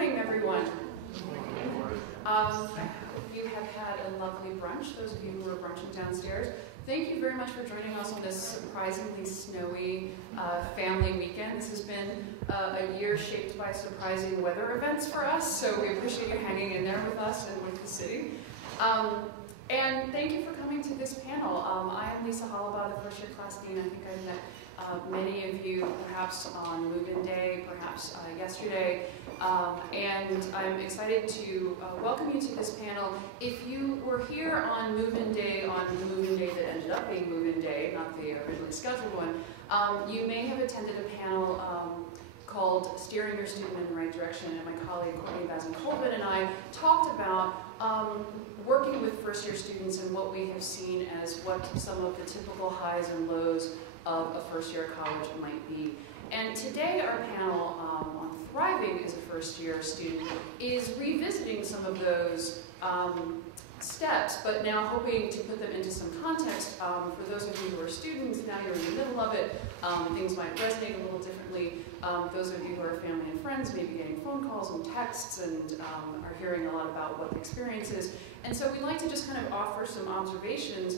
morning, everyone. You have had a lovely brunch, those of you who are brunching downstairs. Thank you very much for joining us on this surprisingly snowy family weekend. This has been a year shaped by surprising weather events for us, so we appreciate you hanging in there with us and with the city. And thank you for coming to this panel. I am Lisa Holibaugh, the first year class dean. I think I met many of you perhaps on move-in day, perhaps yesterday, and I'm excited to welcome you to this panel. If you were here on move-in day that ended up being move-in day, not the originally scheduled one, you may have attended a panel called Steering Your Student in the Right Direction, and my colleague Courtney Bazin-Colvin and I talked about working with first-year students and what we have seen as what some of the typical highs and lows of a first-year college might be. And today our panel on thriving as a first-year student is revisiting some of those steps, but now hoping to put them into some context. For those of you who are students, now you're in the middle of it, things might resonate a little differently. Those of you who are family and friends may be getting phone calls and texts and are hearing a lot about what the experience is. And so we'd like to just kind of offer some observations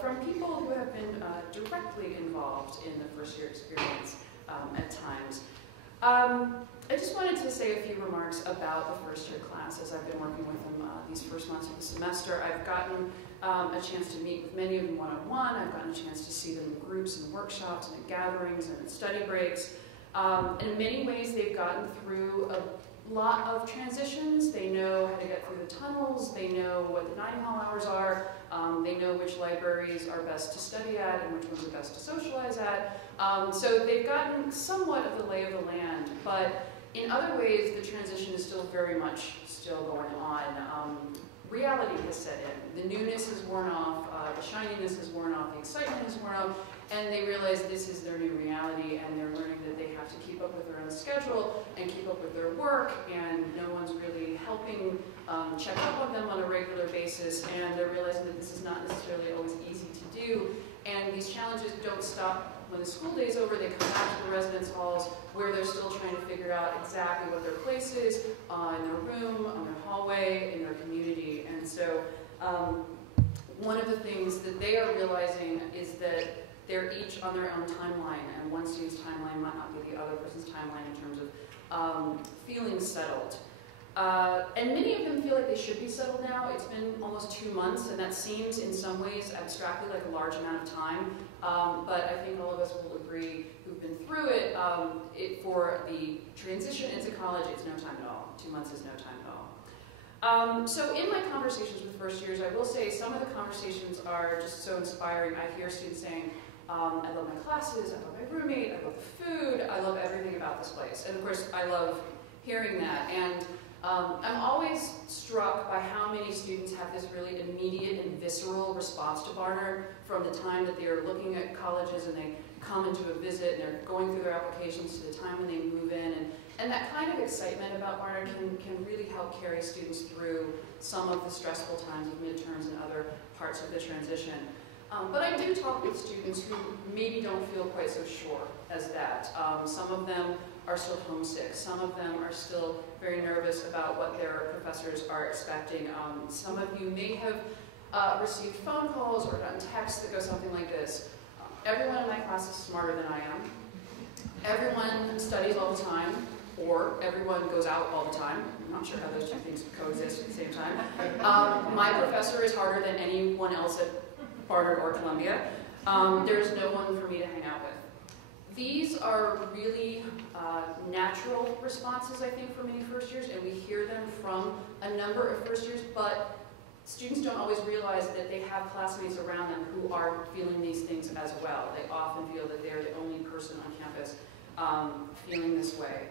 from people who have been directly involved in the first year experience at times. I just wanted to say a few remarks about the first year class as I've been working with them these first months of the semester. I've gotten a chance to meet with many of them one-on-one. I've gotten a chance to see them in groups and workshops and at gatherings and at study breaks. In many ways, they've gotten through a lot of transitions. They know how to get through the tunnels. They know what the dining hall hours are. They know which libraries are best to study at and which ones are best to socialize at. So they've gotten somewhat of the lay of the land, but in other ways, the transition is still very much still going on. Reality has set in. The newness has worn off, the shininess has worn off, the excitement has worn off, and they realize this is their new reality, and they're learning that they have to keep up with their own schedule and keep up with their work, and no one's really helping check up on them on a regular basis, and they're realizing that this is not necessarily always easy to do, and these challenges don't stop when the school day is over. They come back to the residence halls where they're still trying to figure out exactly what their place is in their room, on their hallway, in their community. And so one of the things that they are realizing is that they're each on their own timeline, and one student's timeline might not be the other person's timeline in terms of feeling settled. And many of them feel like they should be settled now. It's been almost 2 months, and that seems in some ways abstractly like a large amount of time. But I think all of us will agree who've been through it, for the transition into college, it's no time at all. 2 months is no time at all. So in my conversations with first years, I will say some of the conversations are just so inspiring. I hear students saying, I love my classes, I love my roommate, I love the food, I love everything about this place. And of course, I love hearing that. And I'm always struck by how many students have this really immediate and visceral response to Barnard from the time that they're looking at colleges and they come into a visit and they're going through their applications to the time when they move in. And that kind of excitement about Barnard can really help carry students through some of the stressful times of midterms and other parts of the transition. But I do talk with students who maybe don't feel quite so sure as that. Some of them are still homesick. Some of them are still very nervous about what their professors are expecting. Some of you may have received phone calls or gotten texts that go something like this. Everyone in my class is smarter than I am. Everyone studies all the time, or everyone goes out all the time. I'm not sure how those two things coexist at the same time. My professor is harder than anyone else at Barnard or Columbia. There's no one for me to hang out with. These are really natural responses, I think, for many first years, and we hear them from a number of first years, but students don't always realize that they have classmates around them who are feeling these things as well. They often feel that they're the only person on campus feeling this way.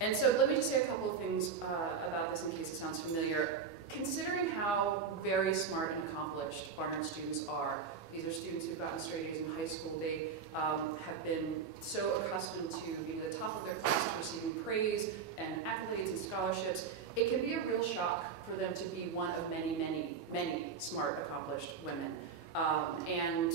And so let me just say a couple of things about this in case it sounds familiar. Considering how very smart and accomplished Barnard students are, these are students who've gotten straight A's in high school. They have been so accustomed to being at the top of their class, receiving praise and accolades and scholarships. It can be a real shock for them to be one of many, many, many smart, accomplished women. And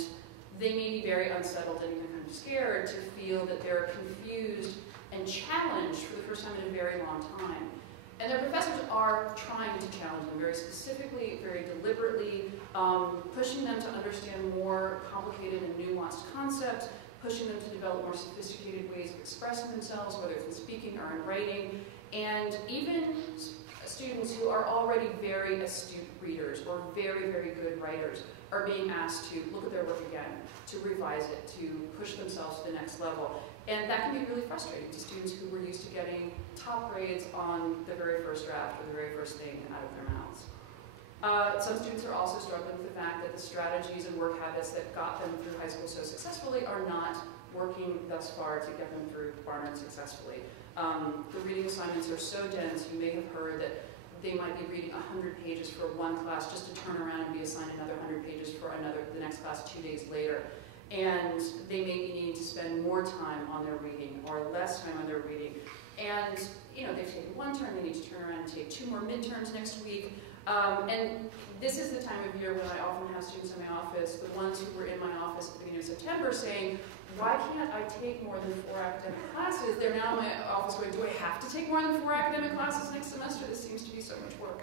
they may be very unsettled and even kind of scared to feel that they're confused and challenged for the first time in a very long time. And their professors are trying to challenge them very specifically, very deliberately, pushing them to understand more complicated and nuanced concepts, pushing them to develop more sophisticated ways of expressing themselves, whether it's in speaking or in writing. And even students who are already very astute readers or very, very good writers are being asked to look at their work again, to revise it, to push themselves to the next level. And that can be really frustrating to students who were used to getting top grades on the very first draft or the very first thing out of their mouths. Some students are also struggling with the fact that the strategies and work habits that got them through high school so successfully are not working thus far to get them through Barnard successfully. The reading assignments are so dense, you may have heard that they might be reading 100 pages for one class just to turn around and be assigned another 100 pages for the next class 2 days later. And they may be needing to spend more time on their reading or less time on their reading. And they've taken one term, they need to turn around and take 2 more midterms next week. And this is the time of year when I often have students in my office, the ones who were in my office at the beginning of September, saying, why can't I take more than 4 academic classes? They're now in my office going, do I have to take more than 4 academic classes next semester? This seems to be so much work.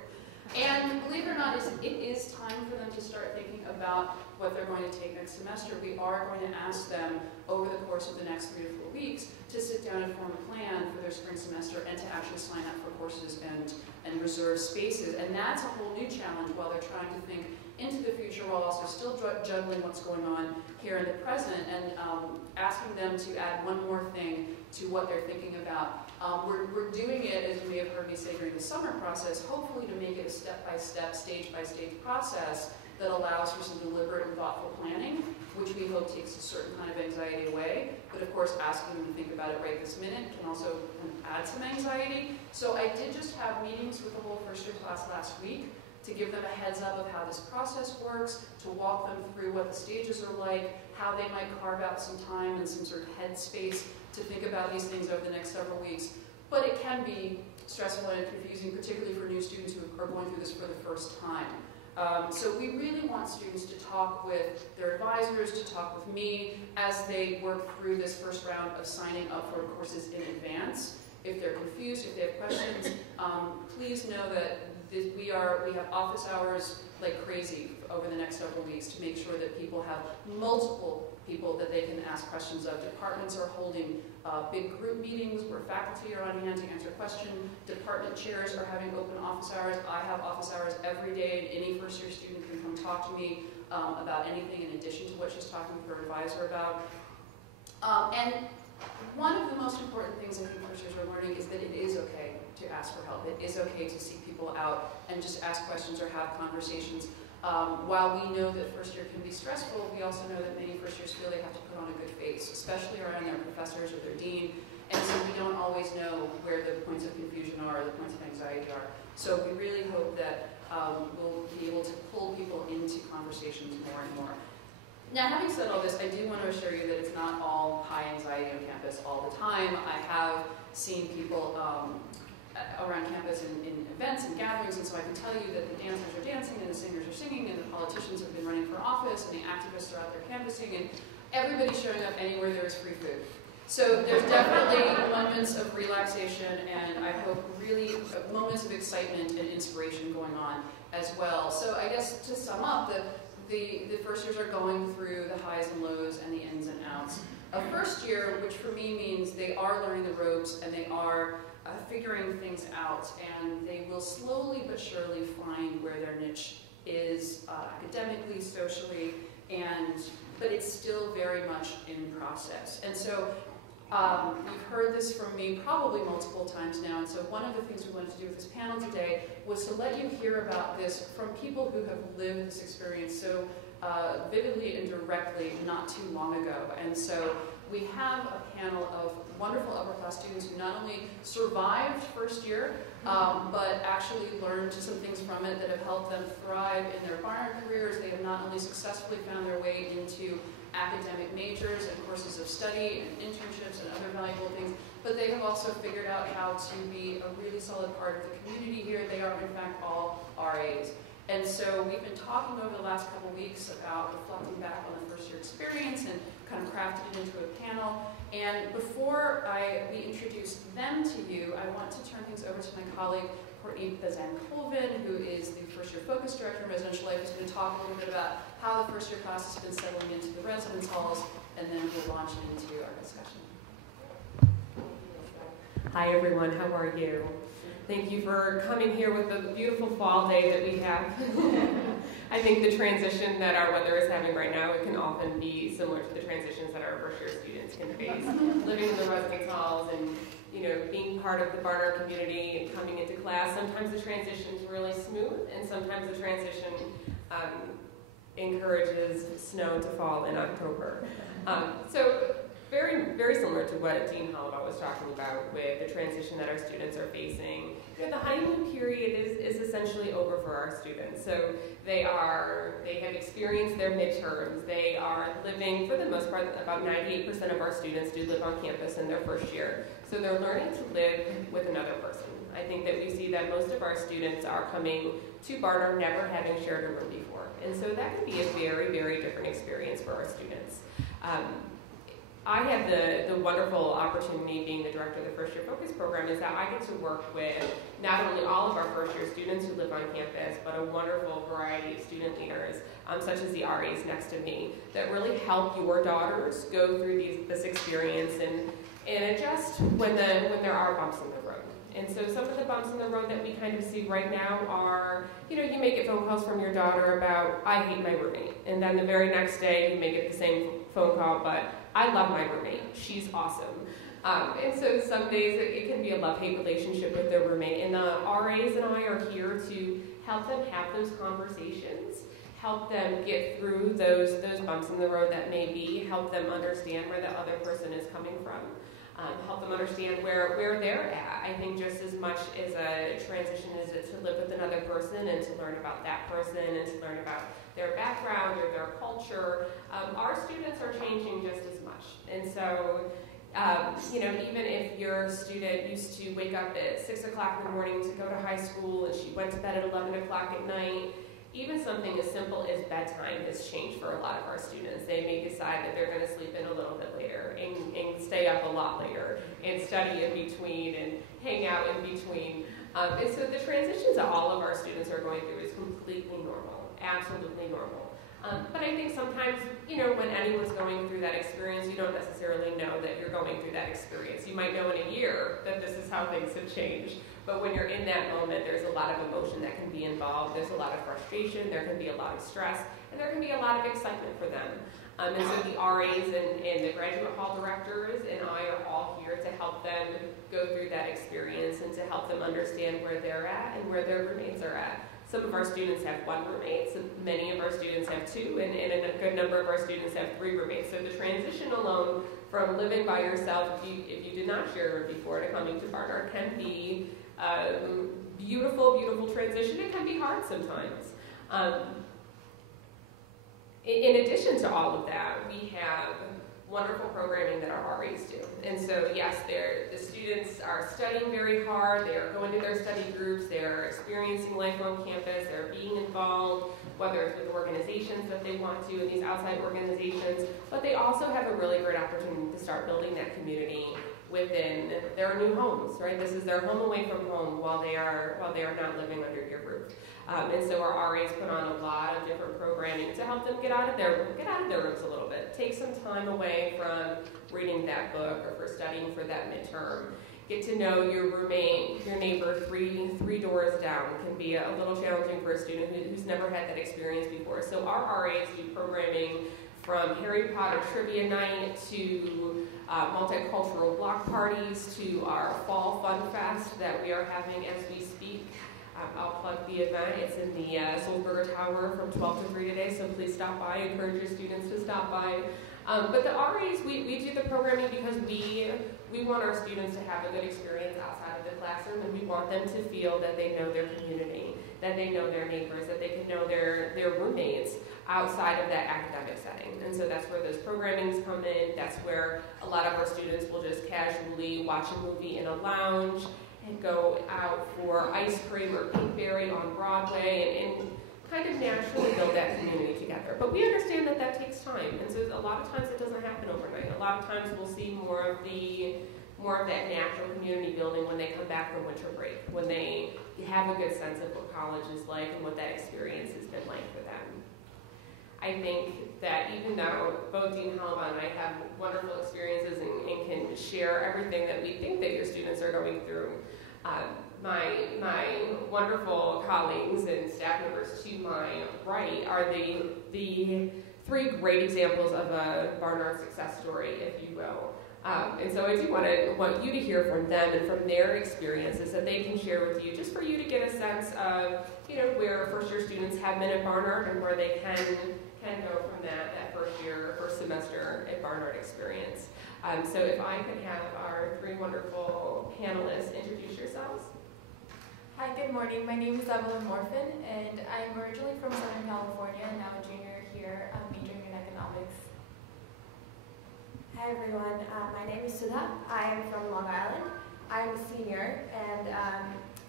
And believe it or not, it is time for them to start thinking about what they're going to take next semester. We are going to ask them over the course of the next 3 to 4 weeks to sit down and form a plan for their spring semester and to actually sign up for courses and reserve spaces. And that's a whole new challenge while they're trying to think into the future while also still juggling what's going on here in the present and asking them to add one more thing to what they're thinking about. We're doing it, as you may have heard me say during the summer process, hopefully to make it a step-by-step, stage-by-stage process that allows for some deliberate and thoughtful planning, which we hope takes a certain kind of anxiety away. But of course, asking them to think about it right this minute can also add some anxiety. So I did just have meetings with the whole first-year class last week to give them a heads up of how this process works, to walk them through what the stages are like, how they might carve out some time and some sort of headspace to think about these things over the next several weeks. But it can be stressful and confusing, particularly for new students who are going through this for the first time. So we really want students to talk with their advisors, to talk with me as they work through this first round of signing up for courses in advance. If they're confused, if they have questions, please know that we have office hours like crazy over the next several weeks to make sure that people have multiple people that they can ask questions of. Departments are holding big group meetings where faculty are on hand to answer questions. Department chairs are having open office hours. I have office hours every day, and any first-year student can come talk to me about anything in addition to what she's talking to her advisor about. And one of the most important things I think first years are learning is that it is okay to ask for help. It is okay to seek people out and just ask questions or have conversations. While we know that first year can be stressful, we also know that many first years feel they have to put on a good face, especially around their professors or their dean. And so we don't always know where the points of confusion are, or the points of anxiety are. So we really hope that we'll be able to pull people into conversations more and more. Now, having said all this, I do want to assure you that it's not all high anxiety on campus all the time. I have seen people around campus in events and gatherings, and so I can tell you that the dancers are dancing, and the singers are singing, and the politicians have been running for office, and the activists are out there canvassing, and everybody's showing up anywhere there is free food. So there's definitely moments of relaxation, and I hope really moments of excitement and inspiration going on as well. So I guess to sum up, the first years are going through the highs and lows and the ins and outs of first year, which for me means they are learning the ropes and they are figuring things out, and they will slowly but surely find where their niche is academically, socially, but it's still very much in process. And so you've heard this from me probably multiple times now, and so one of the things we wanted to do with this panel today was to let you hear about this from people who have lived this experience so vividly and directly not too long ago. And so we have a panel of wonderful upper class students who not only survived first year, but actually learned some things from it that have helped them thrive in their Barnard careers. They have not only successfully found their way into academic majors and courses of study and internships and other valuable things, but they have also figured out how to be a really solid part of the community here. They are, in fact, all RAs. And so we've been talking over the last couple weeks about reflecting back on the first year experience and kind of crafted it into a panel. And before we introduce them to you, I want to turn things over to my colleague, Courtney Bazan-Colvin, who is the first-year focus director in residential life, is going to talk a little bit about how the first-year class has been settling into the residence halls, and then we'll launch into our discussion. Hi everyone, how are you? Thank you for coming here with the beautiful fall day that we have. I think the transition that our weather is having right now, it can often be similar to the transitions that our first-year students can face. Living in the residence halls and being part of the Barnard community and coming into class, sometimes the transition is really smooth, and sometimes the transition encourages snow to fall in October. So very, very similar to what Dean Holibaugh was talking about with the transition that our students are facing. The honeymoon period is essentially over for our students. So they have experienced their midterms. They are living, for the most part, about 98% of our students do live on campus in their first year. So they're learning to live with another person. I think that we see that most of our students are coming to Barnard never having shared a room before. And so that can be a very, very different experience for our students. I have the wonderful opportunity, being the director of the First Year Focus Program, is that I get to work with not only all of our first-year students who live on campus, but a wonderful variety of student leaders, such as the RAs next to me, that really help your daughters go through this experience and adjust when there are bumps in the road. And so some of the bumps in the road that we kind of see right now are, you may get phone calls from your daughter about, I hate my roommate. And then the very next day, you may get the same phone call, but I love my roommate. She's awesome. And so some days it can be a love-hate relationship with their roommate. And the RAs and I are here to help them have those conversations, help them get through those bumps in the road that may be, help them understand where the other person is coming from. Help them understand where they're at. I think just as much as a transition as it to live with another person and to learn about that person and to learn about their background or their culture, our students are changing just as much. And so, even if your student used to wake up at 6 o'clock in the morning to go to high school and she went to bed at 11 o'clock at night, even something as simple as bedtime has changed for a lot of our students. They may decide that they're going to sleep in a little bit later and stay up a lot later and study in between and hang out in between. And so the transitions that all of our students are going through is completely normal, absolutely normal. But I think sometimes, when anyone's going through that experience, you don't necessarily know that you're going through that experience. You might know in a year that this is how things have changed. But when you're in that moment, there's a lot of emotion that can be involved. There's a lot of frustration. There can be a lot of stress. And there can be a lot of excitement for them. And so the RAs and the graduate hall directors and I are all here to help them go through that experience and to help them understand where they're at and where their roommates are at. Some of our students have one roommate, so many of our students have two, and a good number of our students have three roommates. So the transition alone from living by yourself, if you did not share a room before, to coming to Barnard can be a beautiful, beautiful transition. It can be hard sometimes. In addition to all of that, we have wonderful programming that our RAs do. And so, yes, the students are studying very hard, they are going to their study groups, they are experiencing life on campus, they're being involved, whether it's with organizations that they want to, and these outside organizations, but they also have a really great opportunity to start building that community within their new homes, right? This is their home away from home while they are not living under your roof. And so our RAs put on a lot of different programming to help them get out of their rooms a little bit. Take some time away from reading that book or for studying for that midterm. Get to know your roommate, your neighbor three doors down. It can be a little challenging for a student who's never had that experience before. So our RAs do programming from Harry Potter trivia night to multicultural block parties to our fall fun fest that we are having as we speak. I'll plug the event. It's in the Sulzberger Tower from 12 to 3 today, so please stop by. Encourage your students to stop by. But the RAs, we do the programming because we want our students to have a good experience outside of the classroom, and we want them to feel that they know their community, that they know their neighbors, that they can know their roommates outside of that academic setting. And so that's where those programmings come in. That's where a lot of our students will just casually watch a movie in a lounge and go out for ice cream or Pinkberry on Broadway and kind of naturally build that community together. But we understand that that takes time, and so a lot of times it doesn't happen overnight. A lot of times we'll see more of the more of that natural community building when they come back from winter break, when they have a good sense of what college is like and what that experience has been like for them. I think that even though both Dean Holibaugh and I have wonderful experiences and can share everything that we think that your students are going through, my wonderful colleagues and staff members to my right are the three great examples of a Barnard success story, if you will. And so I do want you to hear from them and from their experiences that they can share with you, just for you to get a sense of, where first-year students have been at Barnard and where they can go from that first semester at Barnard experience. So if I could have our three wonderful panelists introduce yourselves. Hi, good morning. My name is Evelyn Morfin, and I'm originally from Southern California, and now a junior here, majoring in economics. Hi everyone, my name is Sudha. I am from Long Island. I'm a senior, and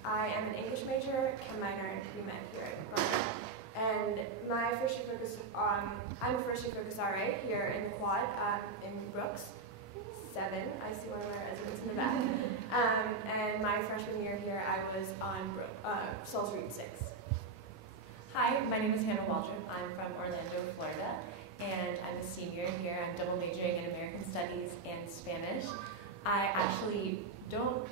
I am an English major, chem minor, and pre-med here at Barnard. And my first year focus, I'm a first year focus RA here in the Quad in Brooks. 7, I see one of my residents in the back. And my freshman year here, I was on Souls Reed 6. Hi, my name is Hannah Waldron. I'm from Orlando, Florida, and I'm a senior here. I'm double majoring in American Studies and Spanish. I actually don't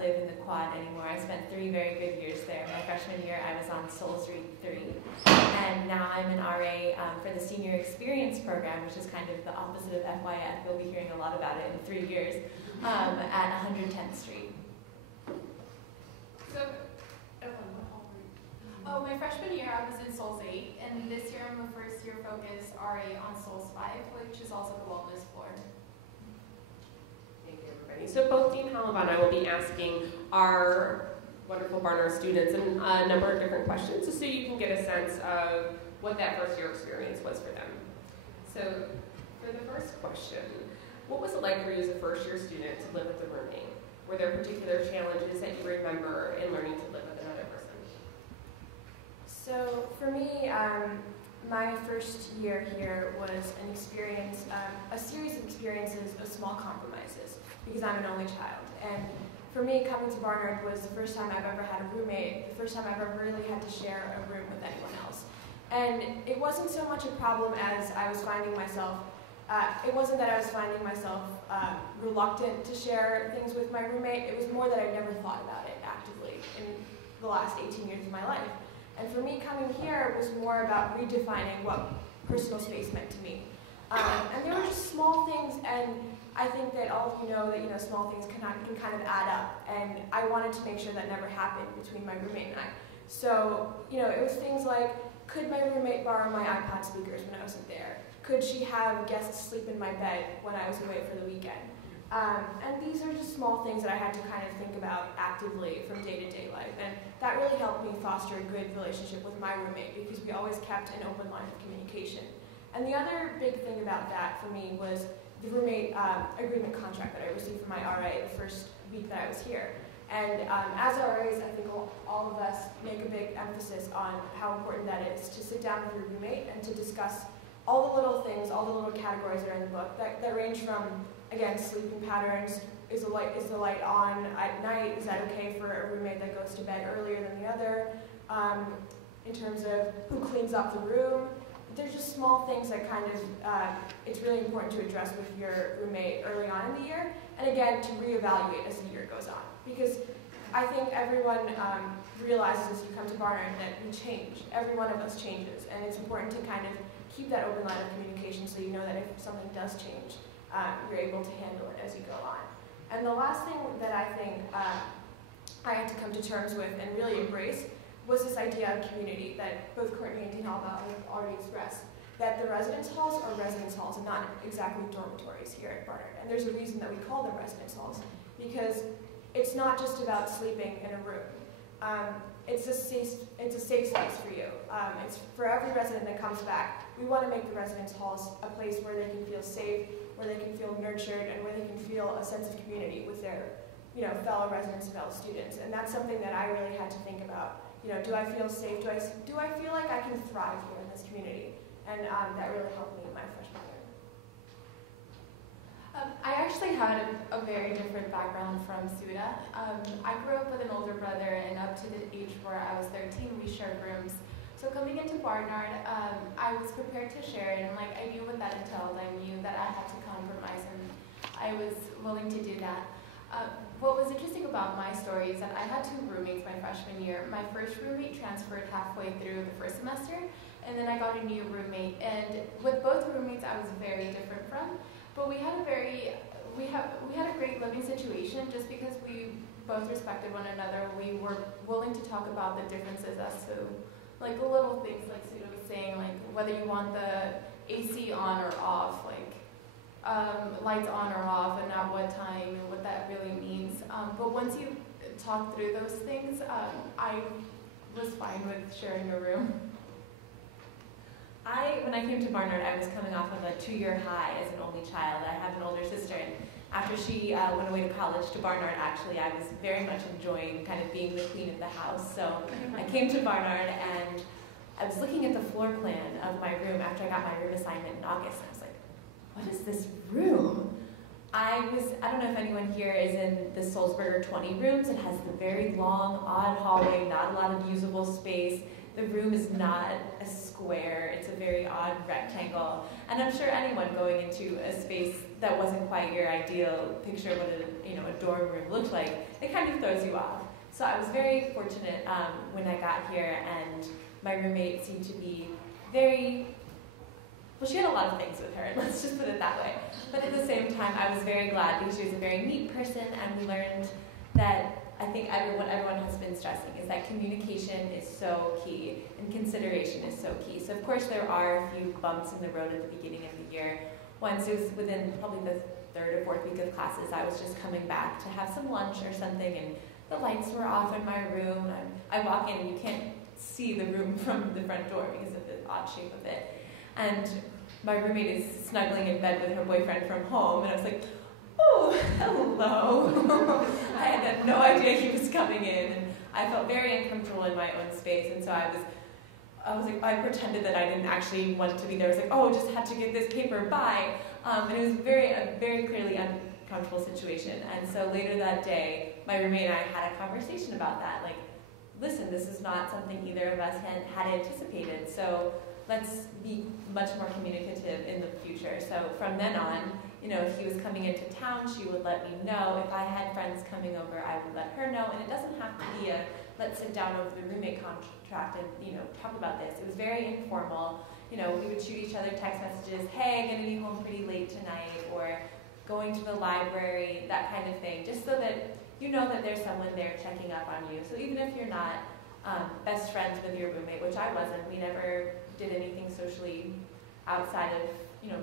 live in the Quad anymore. I spent 3 very good years there. My freshman year, I was on Souls Reed 3, and now I'm an RA for the Senior Experience Program, which is kind of the opposite of FYF. You'll be hearing a lot about it in 3 years, at 110th Street. So, Evelyn, what hall were you? Oh, my freshman year, I was in Souls 8, and this year I'm a first year focus RA on Souls 5, which is also the wellness floor. So both Dean Holibaugh and I will be asking our wonderful Barnard students a number of different questions, just so you can get a sense of what that first year experience was for them. So for the first question, what was it like for you as a first year student to live with a roommate? Were there particular challenges that you remember in learning to live with another person? So for me, my first year here was an experience, a series of experiences of small compromises, because I'm an only child. And for me, coming to Barnard was the first time I've ever had a roommate, the first time I've ever really had to share a room with anyone else. And it wasn't so much a problem as I was finding myself, it wasn't that I was finding myself reluctant to share things with my roommate, it was more that I never thought about it actively in the last 18 years of my life. And for me, coming here was more about redefining what personal space meant to me. And there were just small things, and I think that all of you know that small things can kind of add up, and I wanted to make sure that never happened between my roommate and I. So, it was things like, could my roommate borrow my iPod speakers when I wasn't there? Could she have guests sleep in my bed when I was away for the weekend? And these are just small things that I had to kind of think about actively from day-to-day life, and that really helped me foster a good relationship with my roommate, because we always kept an open line of communication. And the other big thing about that for me was the roommate agreement contract that I received from my RA the first week that I was here. And as RAs, I think all of us make a big emphasis on how important that is, to sit down with your roommate and to discuss all the little things, all the little categories that are in the book that range from, again, sleeping patterns. Is the light on at night? Is that okay for a roommate that goes to bed earlier than the other? In terms of who cleans up the room. There's just small things that kind of, it's really important to address with your roommate early on in the year, and again, to reevaluate as the year goes on. Because I think everyone realizes as you come to Barnard that we change. Every one of us changes, and it's important to kind of keep that open line of communication so you know that if something does change, you're able to handle it as you go on. And the last thing that I think I had to come to terms with and really embrace was this idea of community that both Courtney and Dean Holibaugh have already expressed, that the residence halls are residence halls and not exactly dormitories here at Barnard. And there's a reason that we call them residence halls, because it's not just about sleeping in a room. It's a safe space for you. It's for every resident that comes back. We want to make the residence halls a place where they can feel safe, where they can feel nurtured, and where they can feel a sense of community with their fellow residents and fellow students. And that's something that I really had to think about. Do I feel safe? Do I feel like I can thrive here in this community? And that really helped me in my freshman year. I actually had a very different background from Suda. I grew up with an older brother, and up to the age where I was 13, we shared rooms. So coming into Barnard, I was prepared to share it, and I knew what that entailed. I knew that I had to compromise, and I was willing to do that. What was interesting about my story is that I had 2 roommates my freshman year. My first roommate transferred halfway through the first semester, and then I got a new roommate. And with both roommates, I was very different from. But we had a great living situation just because we both respected one another. We were willing to talk about the differences as to the little things, like Suda was saying, whether you want the AC on or off, lights on or off, and at what time, and what that really means. But once you talk through those things, I was fine with sharing a room. When I came to Barnard, I was coming off of a 2-year high as an only child. I have an older sister, and after she went away to college, to Barnard, actually, I was very much enjoying kind of being the queen of the house. So I came to Barnard, and I was looking at the floor plan of my room after I got my room assignment in August, and I was like, what is this room? I don't know if anyone here is in the Sulzberger 20 rooms. It has the very long, odd hallway, not a lot of usable space. The room is not a square, it's a very odd rectangle. And I'm sure anyone going into a space that wasn't quite your ideal picture of what a dorm room looked like, it kind of throws you off. So I was very fortunate when I got here, and my roommate seemed to be she had a lot of things with her, let's just put it that way. But at the same time, I was very glad because she was a very neat person, and we learned that I think what everyone has been stressing is that communication is so key, and consideration is so key. So of course there are a few bumps in the road at the beginning of the year. Once it was within probably the 3rd or 4th week of classes, I was just coming back to have some lunch or something, and the lights were off in my room. I walk in and you can't see the room from the front door because of the odd shape of it. And my roommate is snuggling in bed with her boyfriend from home, and I was like, oh, hello. I had no idea he was coming in, and I felt very uncomfortable in my own space, and so I pretended that I didn't actually want to be there. I was like, oh, just had to get this paper, bye. And it was a very clearly uncomfortable situation. And so later that day, my roommate and I had a conversation about that. Listen, this is not something either of us had anticipated, so let's be much more communicative in the future. So from then on, if he was coming into town, she would let me know. If I had friends coming over, I would let her know. And it doesn't have to be let's sit down over the roommate contract and, talk about this. It was very informal. We would shoot each other text messages, hey, I'm gonna be home pretty late tonight, or going to the library, that kind of thing, just so that you know that there's someone there checking up on you. So even if you're not best friends with your roommate, which I wasn't, we never did anything socially outside of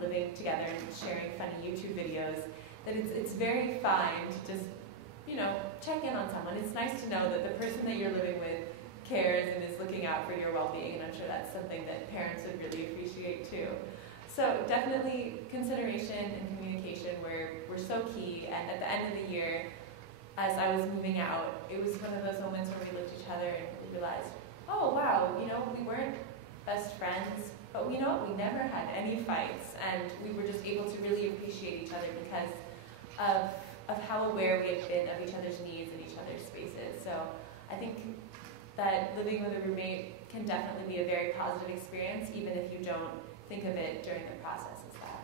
living together and sharing funny YouTube videos, that it's very fine to just check in on someone. It's nice to know that the person that you're living with cares and is looking out for your well-being, and I'm sure that's something that parents would really appreciate too. So definitely consideration and communication were so key, and at the end of the year, as I was moving out, it was one of those moments where we looked at each other and we realized, oh wow, we weren't best friends, but we never had any fights, and we were just able to really appreciate each other because of how aware we had been of each other's needs and each other's spaces. So I think that living with a roommate can definitely be a very positive experience, even if you don't think of it during the process as that.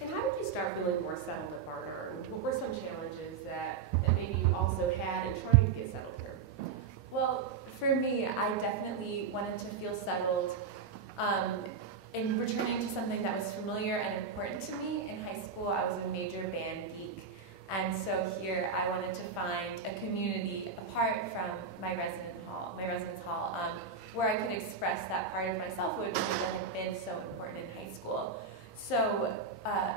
And how did you start feeling more settled at Barnard? What were some challenges that maybe you also had in trying to get settled here? Well, for me, I definitely wanted to feel settled in returning to something that was familiar and important to me. In high school, I was a major band geek, and so here I wanted to find a community apart from my residence hall, where I could express that part of myself that had been so important in high school. So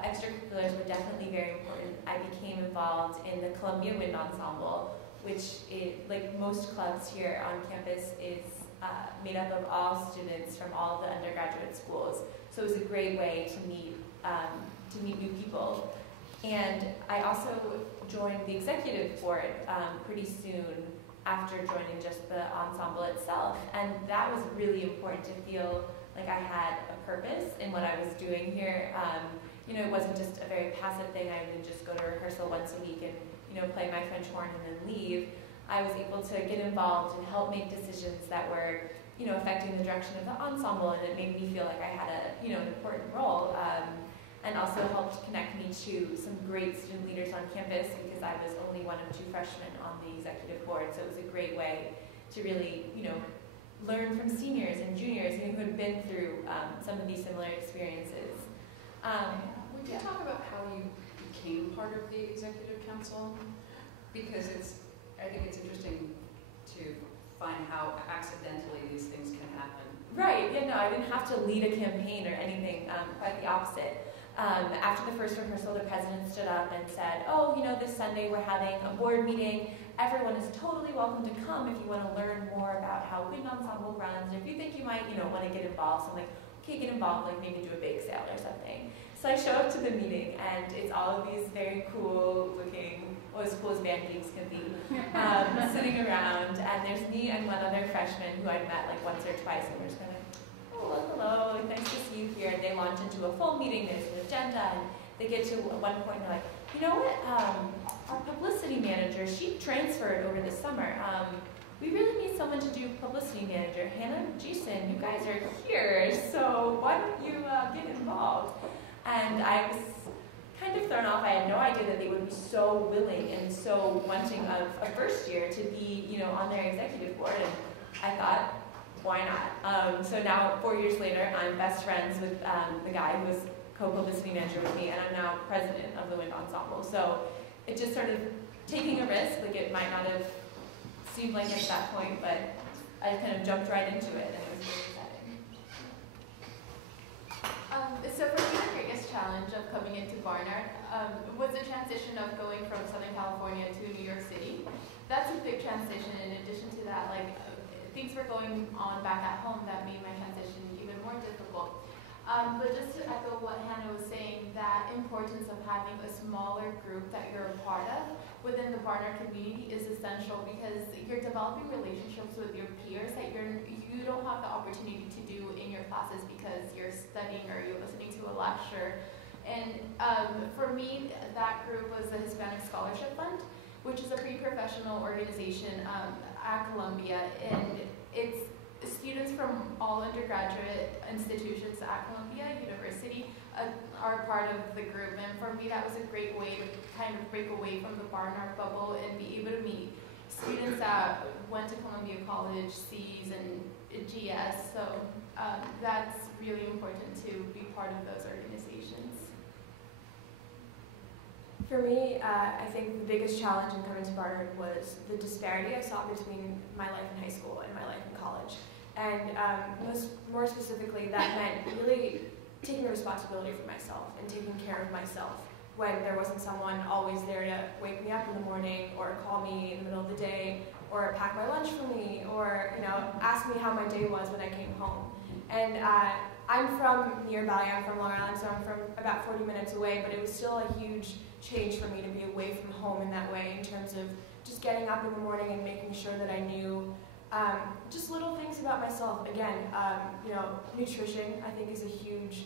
extracurriculars were definitely very important. I became involved in the Columbia Wind Ensemble, which, like most clubs here on campus, is made up of all students from all the undergraduate schools. So it was a great way to meet new people. And I also joined the executive board pretty soon after joining just the ensemble itself. And that was really important to feel like I had a purpose in what I was doing here. You know, it wasn't just a very passive thing. I didn't just go to rehearsal once a week and, you know, play my French horn and then leave. I was able to get involved and help make decisions that were, you know, affecting the direction of the ensemble, and it made me feel like I had a, you know, an important role, and also helped connect me to some great student leaders on campus, because I was only one of 2 freshmen on the executive board, so it was a great way to really, you know, learn from seniors and juniors, you know, who had been through some of these similar experiences. Would you talk about how you became part of the executive council? Because I think it's interesting to find how accidentally these things can happen. Right, yeah, no, I didn't have to lead a campaign or anything, quite the opposite. After the first rehearsal, the president stood up and said, oh, you know, this Sunday we're having a board meeting. Everyone is totally welcome to come if you want to learn more about how wind ensemble runs, and if you think you might, you know, want to get involved. So I'm like, okay, get involved, like maybe do a bake sale or something. So I show up to the meeting, and it's all of these very cool looking, well, as cool as band geeks can be, sitting around, and there's me and one other freshman who I'd met like once or twice, and we're just kind of, oh, hello, nice to see you here. And they launch into a full meeting, there's an agenda, and they get to one point and they're like, you know what, our publicity manager, she transferred over the summer. We really need someone to do publicity manager. Hannah, Jason, you guys are here, so why don't you get involved? And I was kind of thrown off. I had no idea that they would be so willing and so wanting of a first year to be, you know, on their executive board. And I thought, why not? So now, 4 years later, I'm best friends with the guy who was co-publicity manager with me, and I'm now president of the Wind Ensemble. So it just started taking a risk. Like, it might not have seemed like it at that point, but I kind of jumped right into it, and it was really exciting. So for me, the biggest challenge of coming into Barnard was the transition of going from Southern California to New York City. That's a big transition. In addition to that, like things were going on back at home that made my transition even more difficult. But just to echo what Hannah was saying, that importance of having a smaller group that you're a part of within the Barnard community is essential, because you're developing relationships with your peers that you don't have the opportunity to do in your classes because you're studying or you're listening to a lecture. And for me, that group was the Hispanic Scholarship Fund, which is a pre-professional organization at Columbia, and it's students from all undergraduate institutions at Columbia University are part of the group, and for me that was a great way to kind of break away from the Barnard bubble and be able to meet students that went to Columbia College, C's, and GS, so that's really important to be part of those organizations. For me, I think the biggest challenge in coming to Barnard was the disparity I saw between my life in high school and my life in college. And more specifically, that meant really taking responsibility for myself and taking care of myself when there wasn't someone always there to wake me up in the morning or call me in the middle of the day or pack my lunch for me or, you know, ask me how my day was when I came home. And I'm from nearby, I'm from Long Island, so I'm from about 40 minutes away, but it was still a huge change for me to be away from home in that way, in terms of just getting up in the morning and making sure that I knew just little things about myself. Again, you know, nutrition I think is a huge,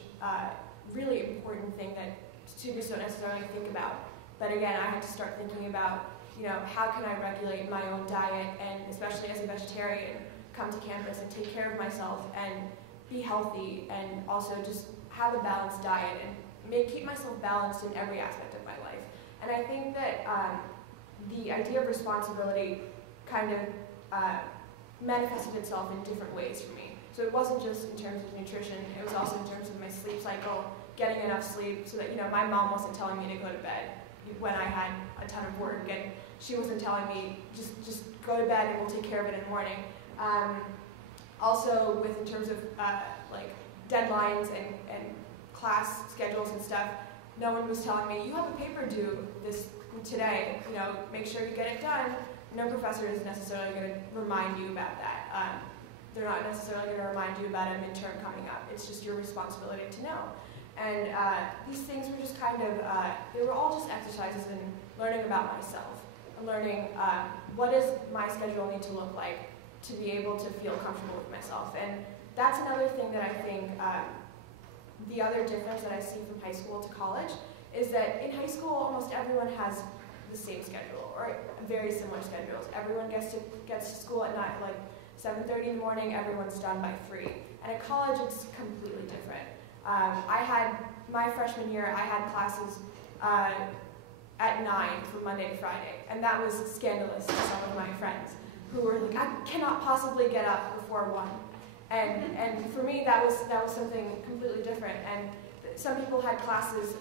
really important thing that students don't necessarily think about. But again, I had to start thinking about, you know, how can I regulate my own diet, and especially as a vegetarian, come to campus and take care of myself and be healthy, and also just have a balanced diet and keep myself balanced in every aspect of my life. And I think that the idea of responsibility kind of manifested itself in different ways for me. So it wasn't just in terms of nutrition, it was also in terms of my sleep cycle, getting enough sleep so that, you know, my mom wasn't telling me to go to bed when I had a ton of work, and she wasn't telling me, just go to bed and we'll take care of it in the morning. Also in terms of like deadlines and class schedules and stuff, no one was telling me, you have a paper due today, you know, make sure you get it done. No professor is necessarily going to remind you about that. They're not necessarily going to remind you about a midterm coming up. It's just your responsibility to know. And these things were just kind of, they were all just exercises in learning about myself, and learning what does my schedule need to look like to be able to feel comfortable with myself? And that's another thing that I think the other difference that I see from high school to college is that in high school, almost everyone has the same schedule or very similar schedules. Everyone gets to school at night, like 7:30 in the morning, everyone's done by 3. And at college, it's completely different. My freshman year, I had classes at 9 from Monday to Friday, and that was scandalous to some of my friends who were like, I cannot possibly get up before 1. And for me, that was something completely different. And some people had classes,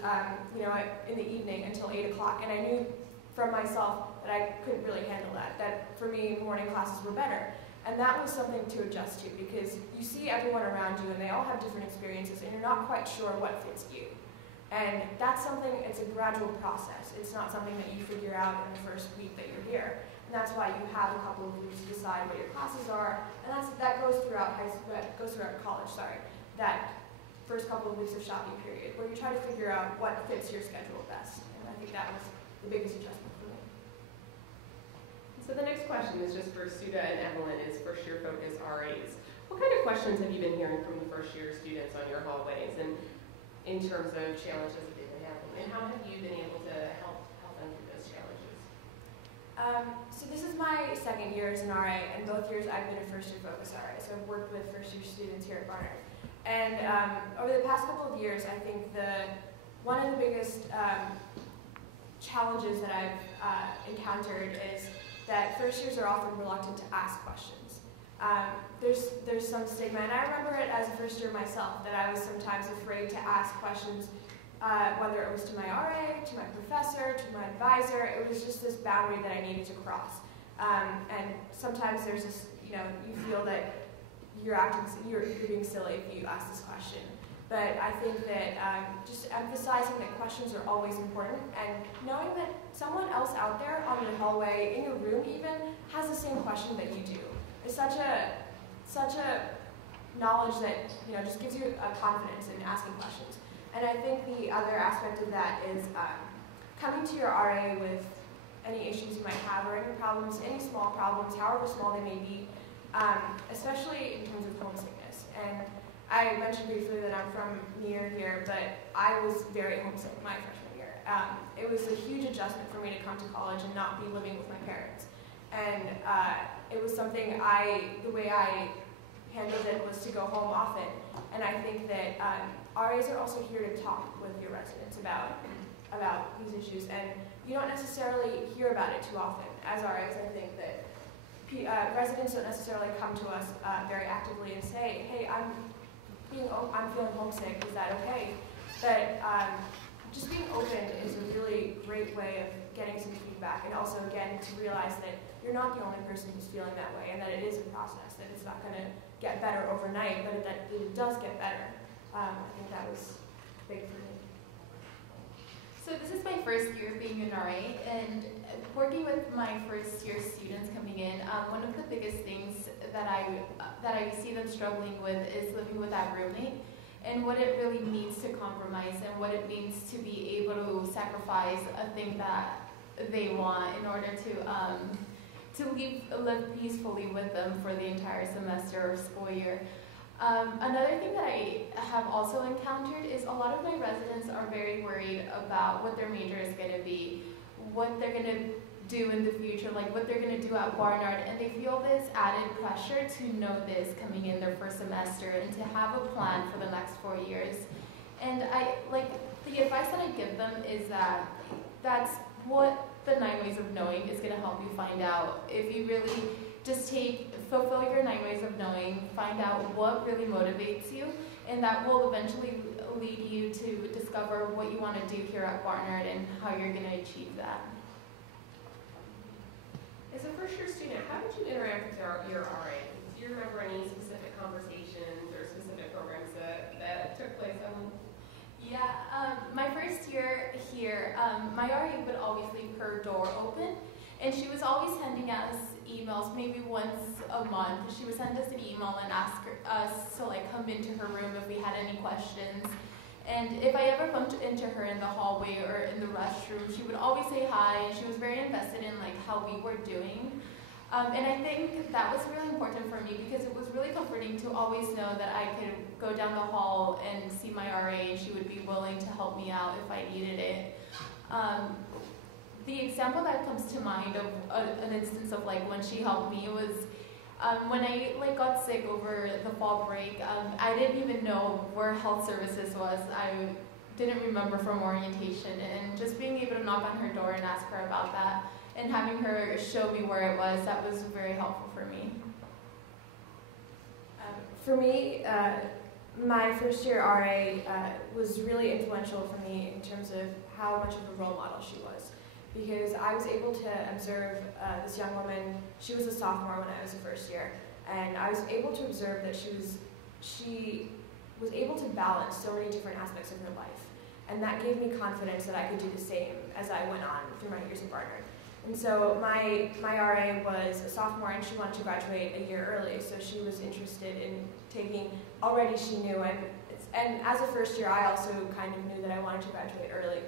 in the evening until 8 o'clock, and I knew from myself that I couldn't really handle that. That for me, morning classes were better. And that was something to adjust to, because you see everyone around you and they all have different experiences and you're not quite sure what fits you. And that's something, it's a gradual process. It's not something that you figure out in the first week that you're here. And that's why you have a couple of weeks to decide what your classes are. And that goes throughout college, that first couple of weeks of shopping period, where you try to figure out what fits your schedule best. And I think that was the biggest adjustment for me. So the next question is just for Suda and Evelyn, is first year focus RAs. What kind of questions have you been hearing from the first year students on your hallways, and in terms of challenges that they've been having, and how have you been able to help them through those challenges? So this is my second year as an RA, and both years I've been a first year focus RA, so I've worked with first year students here at Barnard. And over the past couple of years, I think one of the biggest challenges that I've encountered is that first years are often reluctant to ask questions. There's some stigma, and I remember it as a first year myself, that I was sometimes afraid to ask questions, whether it was to my RA, to my professor, to my advisor. It was just this boundary that I needed to cross. And sometimes there's this, you feel that you're being silly if you ask this question. But I think that just emphasizing that questions are always important, and knowing that someone else out there on the hallway, in your room even, has the same question that you do. It's such a knowledge that just gives you a confidence in asking questions. And I think the other aspect of that is coming to your RA with any issues you might have or any problems, any small problems, however small they may be, especially in terms of homesickness. And I mentioned briefly that I'm from near here, but I was very homesick my freshman year. It was a huge adjustment for me to come to college and not be living with my parents. And it was something the way I handled it was to go home often. And I think that RAs are also here to talk with your residents about these issues. And you don't necessarily hear about it too often. As RAs, I think that residents don't necessarily come to us very actively and say, hey, I'm feeling homesick, is that okay? But just being open is a really great way of getting some feedback, and also, again, to realize that you're not the only person who's feeling that way, and that it is a process, that it's not going to get better overnight, but that it does get better. I think that was big for me. So this is my first year being an RA, and working with my first year students coming in, one of the biggest things that I see them struggling with is living with that roommate, and what it really means to compromise, and what it means to be able to sacrifice a thing that they want in order to live peacefully with them for the entire semester or school year. Another thing that I have also encountered is a lot of my residents are very worried about what their major is going to be, what they're going to do in the future, like what they're going to do at Barnard, and they feel this added pressure to know this coming in their first semester and to have a plan for the next 4 years. And the advice that I give them is that that's what the 9 ways of knowing is going to help you find out. If you really just fulfill your 9 ways of knowing, find out what really motivates you, and that will eventually lead you to discover what you want to do here at Barnard and how you're going to achieve that. As a first year student, how did you interact with your RA? Do you remember any specific conversations or specific programs that took place, Ellen? Yeah, my first year here, my RA would always leave her door open, and she was always sending us emails, maybe once a month. She would send us an email and ask us to come into her room if we had any questions. And if I ever bumped into her in the hallway or in the restroom, she would always say hi, and she was very invested in how we were doing. And I think that was really important for me because it was really comforting to always know that I could go down the hall and see my RA and she would be willing to help me out if I needed it. The example that comes to mind of an instance of like when she helped me was when I got sick over the fall break. I didn't even know where health services was. I didn't remember from orientation, and just being able to knock on her door and ask her about that and having her show me where it was, that was very helpful for me. For me, my first year RA was really influential for me in terms of how much of a role model she was. Because I was able to observe this young woman. She was a sophomore when I was a first year, and I was able to observe that she was able to balance so many different aspects of her life, and that gave me confidence that I could do the same as I went on through my years at Barnard. And so my RA was a sophomore, and she wanted to graduate a year early, so she was interested in taking. Already she knew, and as a first year, I also kind of knew that I wanted to graduate early,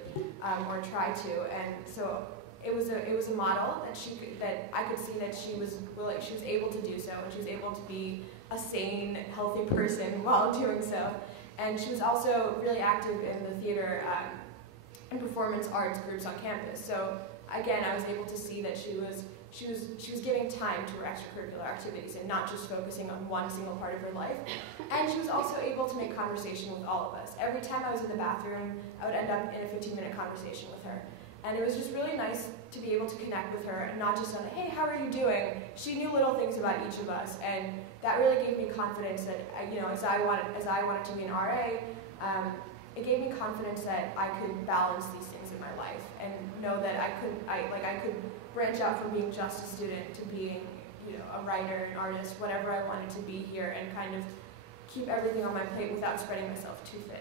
or try to, and so it was a model that I could see that she was able to do so, and she was able to be a sane, healthy person while doing so. And she was also really active in the theater and performance arts groups on campus. So again, I was able to see that she was giving time to her extracurricular activities and not just focusing on one single part of her life. And she was also able to make conversation with all of us. Every time I was in the bathroom, I would end up in a 15-minute conversation with her. And it was just really nice to be able to connect with her, and not just on, hey, how are you doing? She knew little things about each of us, and that really gave me confidence that, as I wanted to be an RA, it gave me confidence that I could balance these things in my life and know that I could branch out from being just a student to being, a writer, an artist, whatever I wanted to be here, and kind of keep everything on my plate without spreading myself too thin.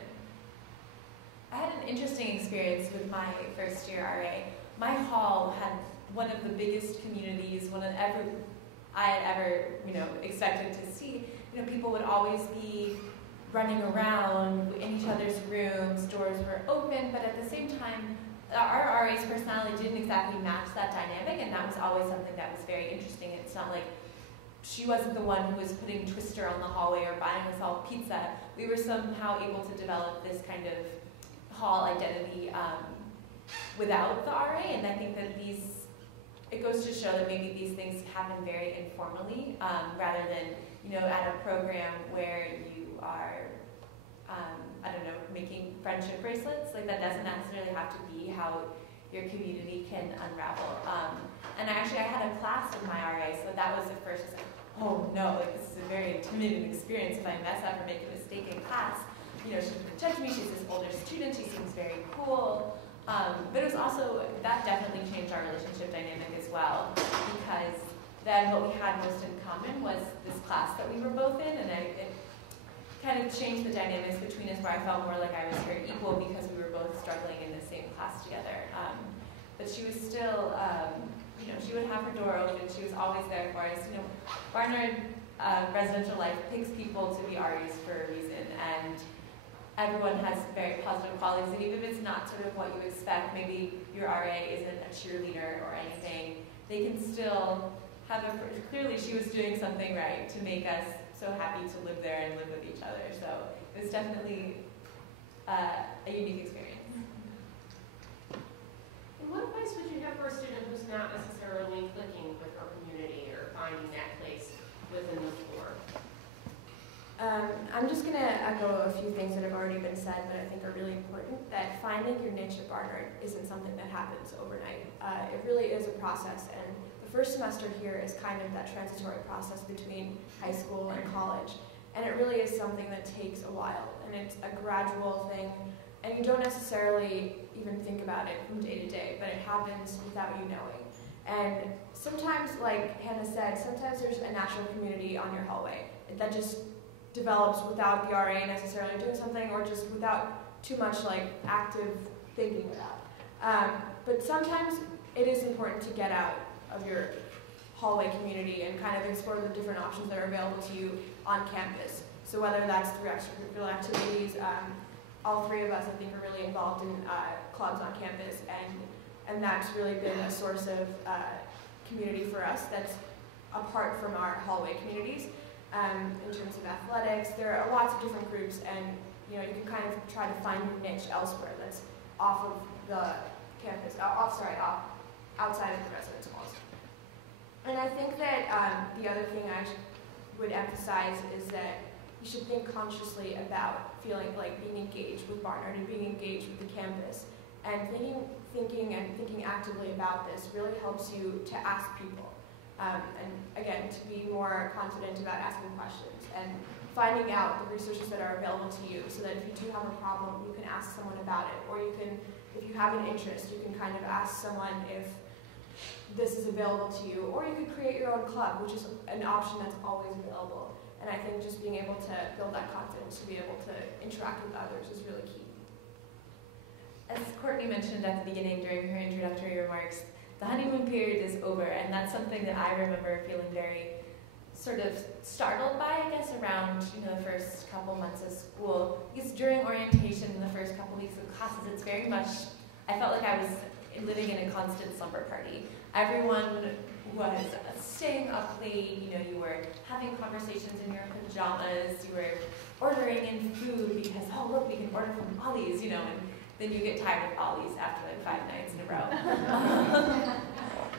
I had an interesting experience with my first year RA. My hall had one of the biggest communities, one of I had ever, expected to see. People would always be running around in each other's rooms, doors were open, but at the same time, our RA's personality didn't exactly match that dynamic, and that was always something that was very interesting. It's not like she wasn't the one who was putting Twister on the hallway or buying us all pizza. We were somehow able to develop this kind of hall identity without the RA, and I think that it goes to show that maybe these things happen very informally, rather than, at a program where you are, making friendship bracelets. Like, that doesn't necessarily have to be how your community can unravel. And I had a class with my RA, so that was at first, I was like, oh no, this is a very intimidating experience if I mess up or make a mistake in class. She would judge me, she's this older student, she seems very cool. But it was also, that definitely changed our relationship dynamic as well, because then what we had most in common was this class that we were both in, and it kind of changed the dynamics between us, where I felt more like I was her equal because we were both struggling in the same class together. But she was still, she would have her door open, she was always there for us. Barnard residential life picks people to be RAs for a reason, and everyone has very positive qualities, and even if it's not sort of what you expect, maybe your RA isn't a cheerleader or anything, they can still have clearly she was doing something right to make us so happy to live there and live with each other. So it was definitely a unique experience. And what advice would you have for a student who's not necessarily clicking with our community or finding that place within the floor? I'm just going to echo a few things that have already been said, but I think are really important, that finding your niche at Barnard isn't something that happens overnight. It really is a process, and the first semester here is kind of that transitory process between high school and college, and it really is something that takes a while, and it's a gradual thing, and you don't necessarily even think about it from day to day, but it happens without you knowing. And sometimes, like Hannah said, sometimes there's a natural community on your hallway that just develops without the RA necessarily doing something, or just without too much active thinking about. But sometimes it is important to get out of your hallway community and kind of explore the different options that are available to you on campus. So whether that's through extracurricular activities, all three of us I think are really involved in clubs on campus, and that's really been a source of community for us that's apart from our hallway communities. In terms of athletics, there are lots of different groups, and you can kind of try to find your niche elsewhere that's off of the campus, outside of the residence halls. And I think that the other thing I would emphasize is that you should think consciously about feeling like being engaged with Barnard and being engaged with the campus. And thinking actively about this really helps you to ask people. And again, to be more confident about asking questions and finding out the resources that are available to you, so that if you do have a problem, you can ask someone about it, or you can, if you have an interest, you can kind of ask someone if this is available to you, or you could create your own club, which is an option that's always available. And I think just being able to build that confidence to be able to interact with others is really key. As Courtney mentioned at the beginning during her introductory remarks, the honeymoon period is over, and that's something that I remember feeling very sort of startled by, I guess, around the first couple months of school. Because during orientation in the first couple weeks of classes, it's very much, I felt like I was living in a constant slumber party. Everyone was staying up late, you were having conversations in your pajamas, you were ordering in food because, oh look, we can order from Ollie's, and then you get tired of Ollie's after like 5 nights in a row.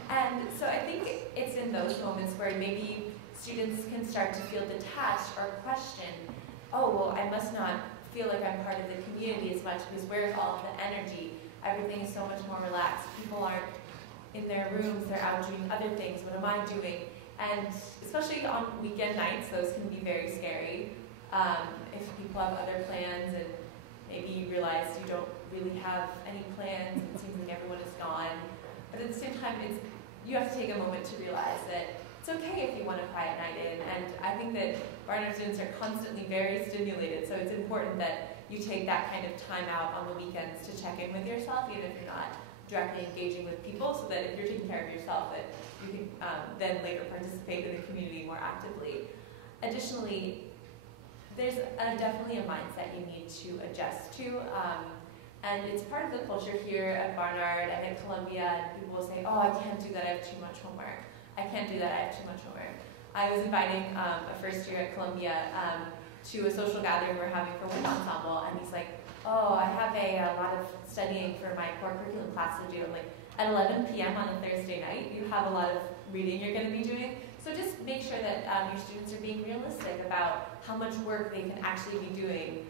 And so I think it's in those moments where maybe students can start to feel detached or question, oh, well, I must not feel like I'm part of the community as much because where's all of the energy? Everything is so much more relaxed. People aren't in their rooms, they're out doing other things. What am I doing? And especially on weekend nights, those can be very scary. If people have other plans and maybe you realize you don't really have any plans, it seems like everyone is gone. But at the same time, you have to take a moment to realize that it's okay if you want a quiet night in. And I think that Barnard students are constantly very stimulated, so it's important that you take that kind of time out on the weekends to check in with yourself, even if you're not directly engaging with people, so that if you're taking care of yourself, that you can then later participate in the community more actively. Additionally, there's definitely a mindset you need to adjust to. And it's part of the culture here at Barnard and at Columbia, and people will say, oh, I can't do that, I have too much homework. I can't do that, I have too much homework. I was inviting a first year at Columbia to a social gathering we're having for Wind Ensemble, and he's like, oh, I have a lot of studying for my core curriculum class to do. I'm like, at 11 p.m. on a Thursday night, you have a lot of reading you're going to be doing. So just make sure that your students are being realistic about how much work they can actually be doing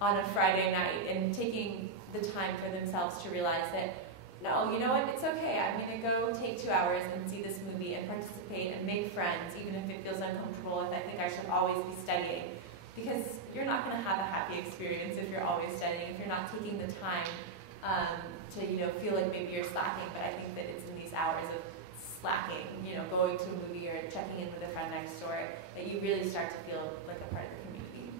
on a Friday night, and taking the time for themselves to realize that, no, you know what, it's okay. I'm going to go take 2 hours and see this movie and participate and make friends, even if it feels uncomfortable, if I think I should always be studying. Because you're not going to have a happy experience if you're always studying, if you're not taking the time to feel like maybe you're slacking. But I think that it's in these hours of slacking, going to a movie or checking in with a friend next door, that you really start to feel like a part of the community.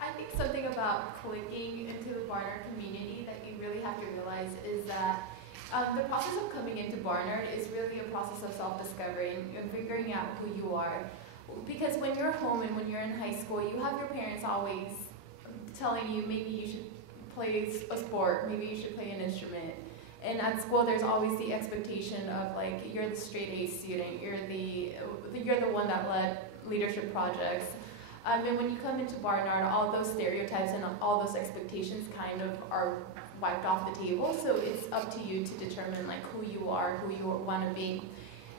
I think something about clicking into the Barnard community that you really have to realize is that the process of coming into Barnard is really a process of self-discovery and figuring out who you are. Because when you're home and when you're in high school, you have your parents always telling you maybe you should play a sport, maybe you should play an instrument. And at school, there's always the expectation of like, you're the straight A student, you're the one that led leadership projects. And when you come into Barnard, all those stereotypes and all those expectations kind of are wiped off the table. So it's up to you to determine like who you are, who you want to be.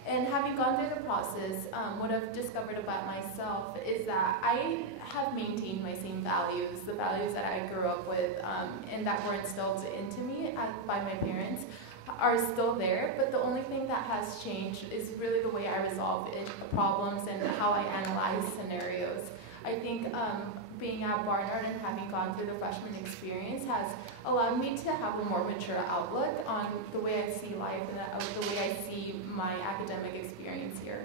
And having gone through the process, what I've discovered about myself is that I have maintained my same values, the values that I grew up with and that were instilled into me by my parents are still there, but the only thing that has changed is really the way I resolve problems and how I analyze scenarios. I think being at Barnard and having gone through the freshman experience has allowed me to have a more mature outlook on the way I see life and the way I see my academic experience here.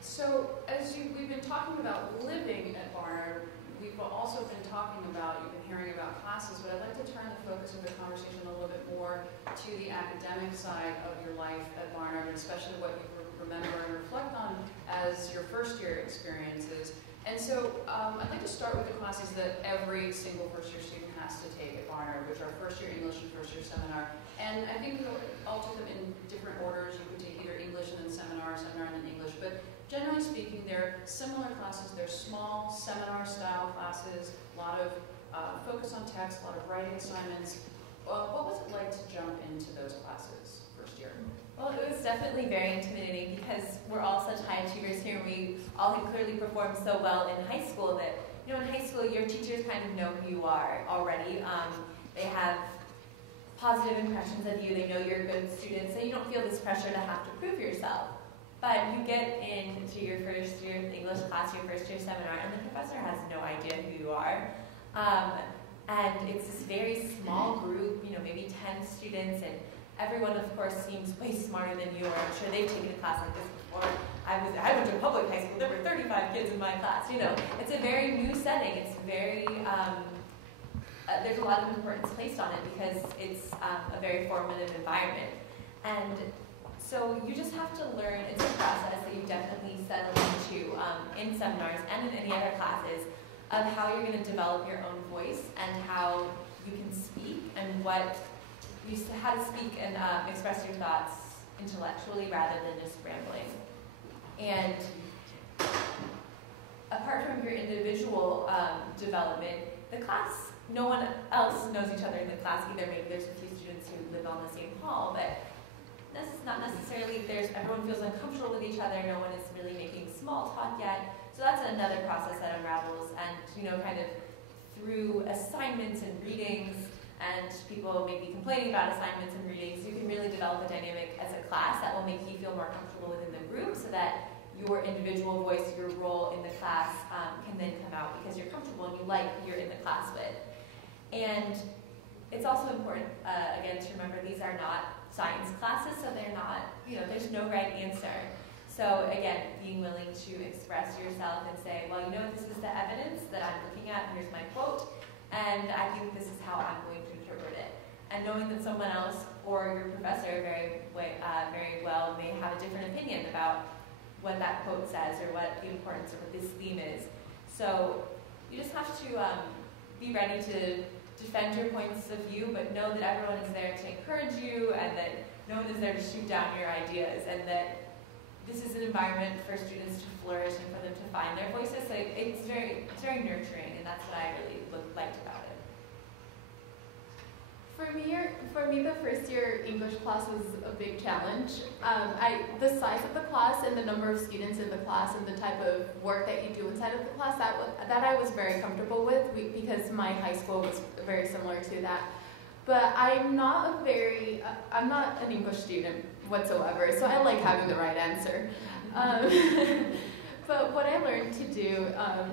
So as we've been talking about living at Barnard, we've also been talking about, you've been hearing about classes, but I'd like to turn the focus of the conversation a little bit more to the academic side of your life at Barnard, and especially what you remember and reflect on as your first year experiences. And so I'd like to start with the classes that every single first-year student has to take at Barnard, which are first-year English and first-year seminar. And I think we'll all take them in different orders. You can take either English and then seminar, seminar and then English. But generally speaking, they're similar classes. They're small seminar-style classes, a lot of focus on text, a lot of writing assignments. What was it like to jump into those classes first year? Well, it was definitely very intimidating because we're all such high achievers here. We all had clearly performed so well in high school that, in high school, your teachers kind of know who you are already. They have positive impressions of you. They know you're a good student, so you don't feel this pressure to have to prove yourself. But you get into your first year English class, your first year seminar, and the professor has no idea who you are. And it's this very small group, maybe 10 students, and everyone, of course, seems way smarter than you, or I'm sure they've taken a class like this before. I went to public high school. There were 35 kids in my class. It's a very new setting. It's very, there's a lot of importance placed on it because it's a very formative environment. And so you just have to learn. It's a process that you definitely settle into in seminars and in any other classes of how you're going to develop your own voice and how you can speak and how to speak and express your thoughts intellectually rather than just rambling. And apart from your individual development, the class, no one else knows each other in the class either. Maybe there's a few students who live on the same hall, but not necessarily. Everyone feels uncomfortable with each other. No one is really making small talk yet. So that's another process that unravels, and kind of through assignments and readings, and people may be complaining about assignments and readings, you can really develop a dynamic as a class that will make you feel more comfortable within the group, so that your individual voice, your role in the class can then come out because you're comfortable and you like who you're in the class with. And it's also important, again, to remember these are not science classes, so they're not, there's no right answer. So again, being willing to express yourself and say, well, this is the evidence that I'm looking at, and here's my quote, and I think this is how I'm going to interpret it. And knowing that someone else or your professor very well may have a different opinion about what that quote says or what the importance of what this theme is. So you just have to be ready to defend your points of view, but know that everyone is there to encourage you, and that no one is there to shoot down your ideas, and that this is an environment for students to flourish and for them to find their voices. So it's very nurturing, and that's what I really liked about it. For me, the first year English class was a big challenge. The size of the class and the number of students in the class and the type of work that you do inside of the class, that I was very comfortable with because my high school was very similar to that. But I'm not an English student whatsoever, so I like having the right answer. But what I learned to do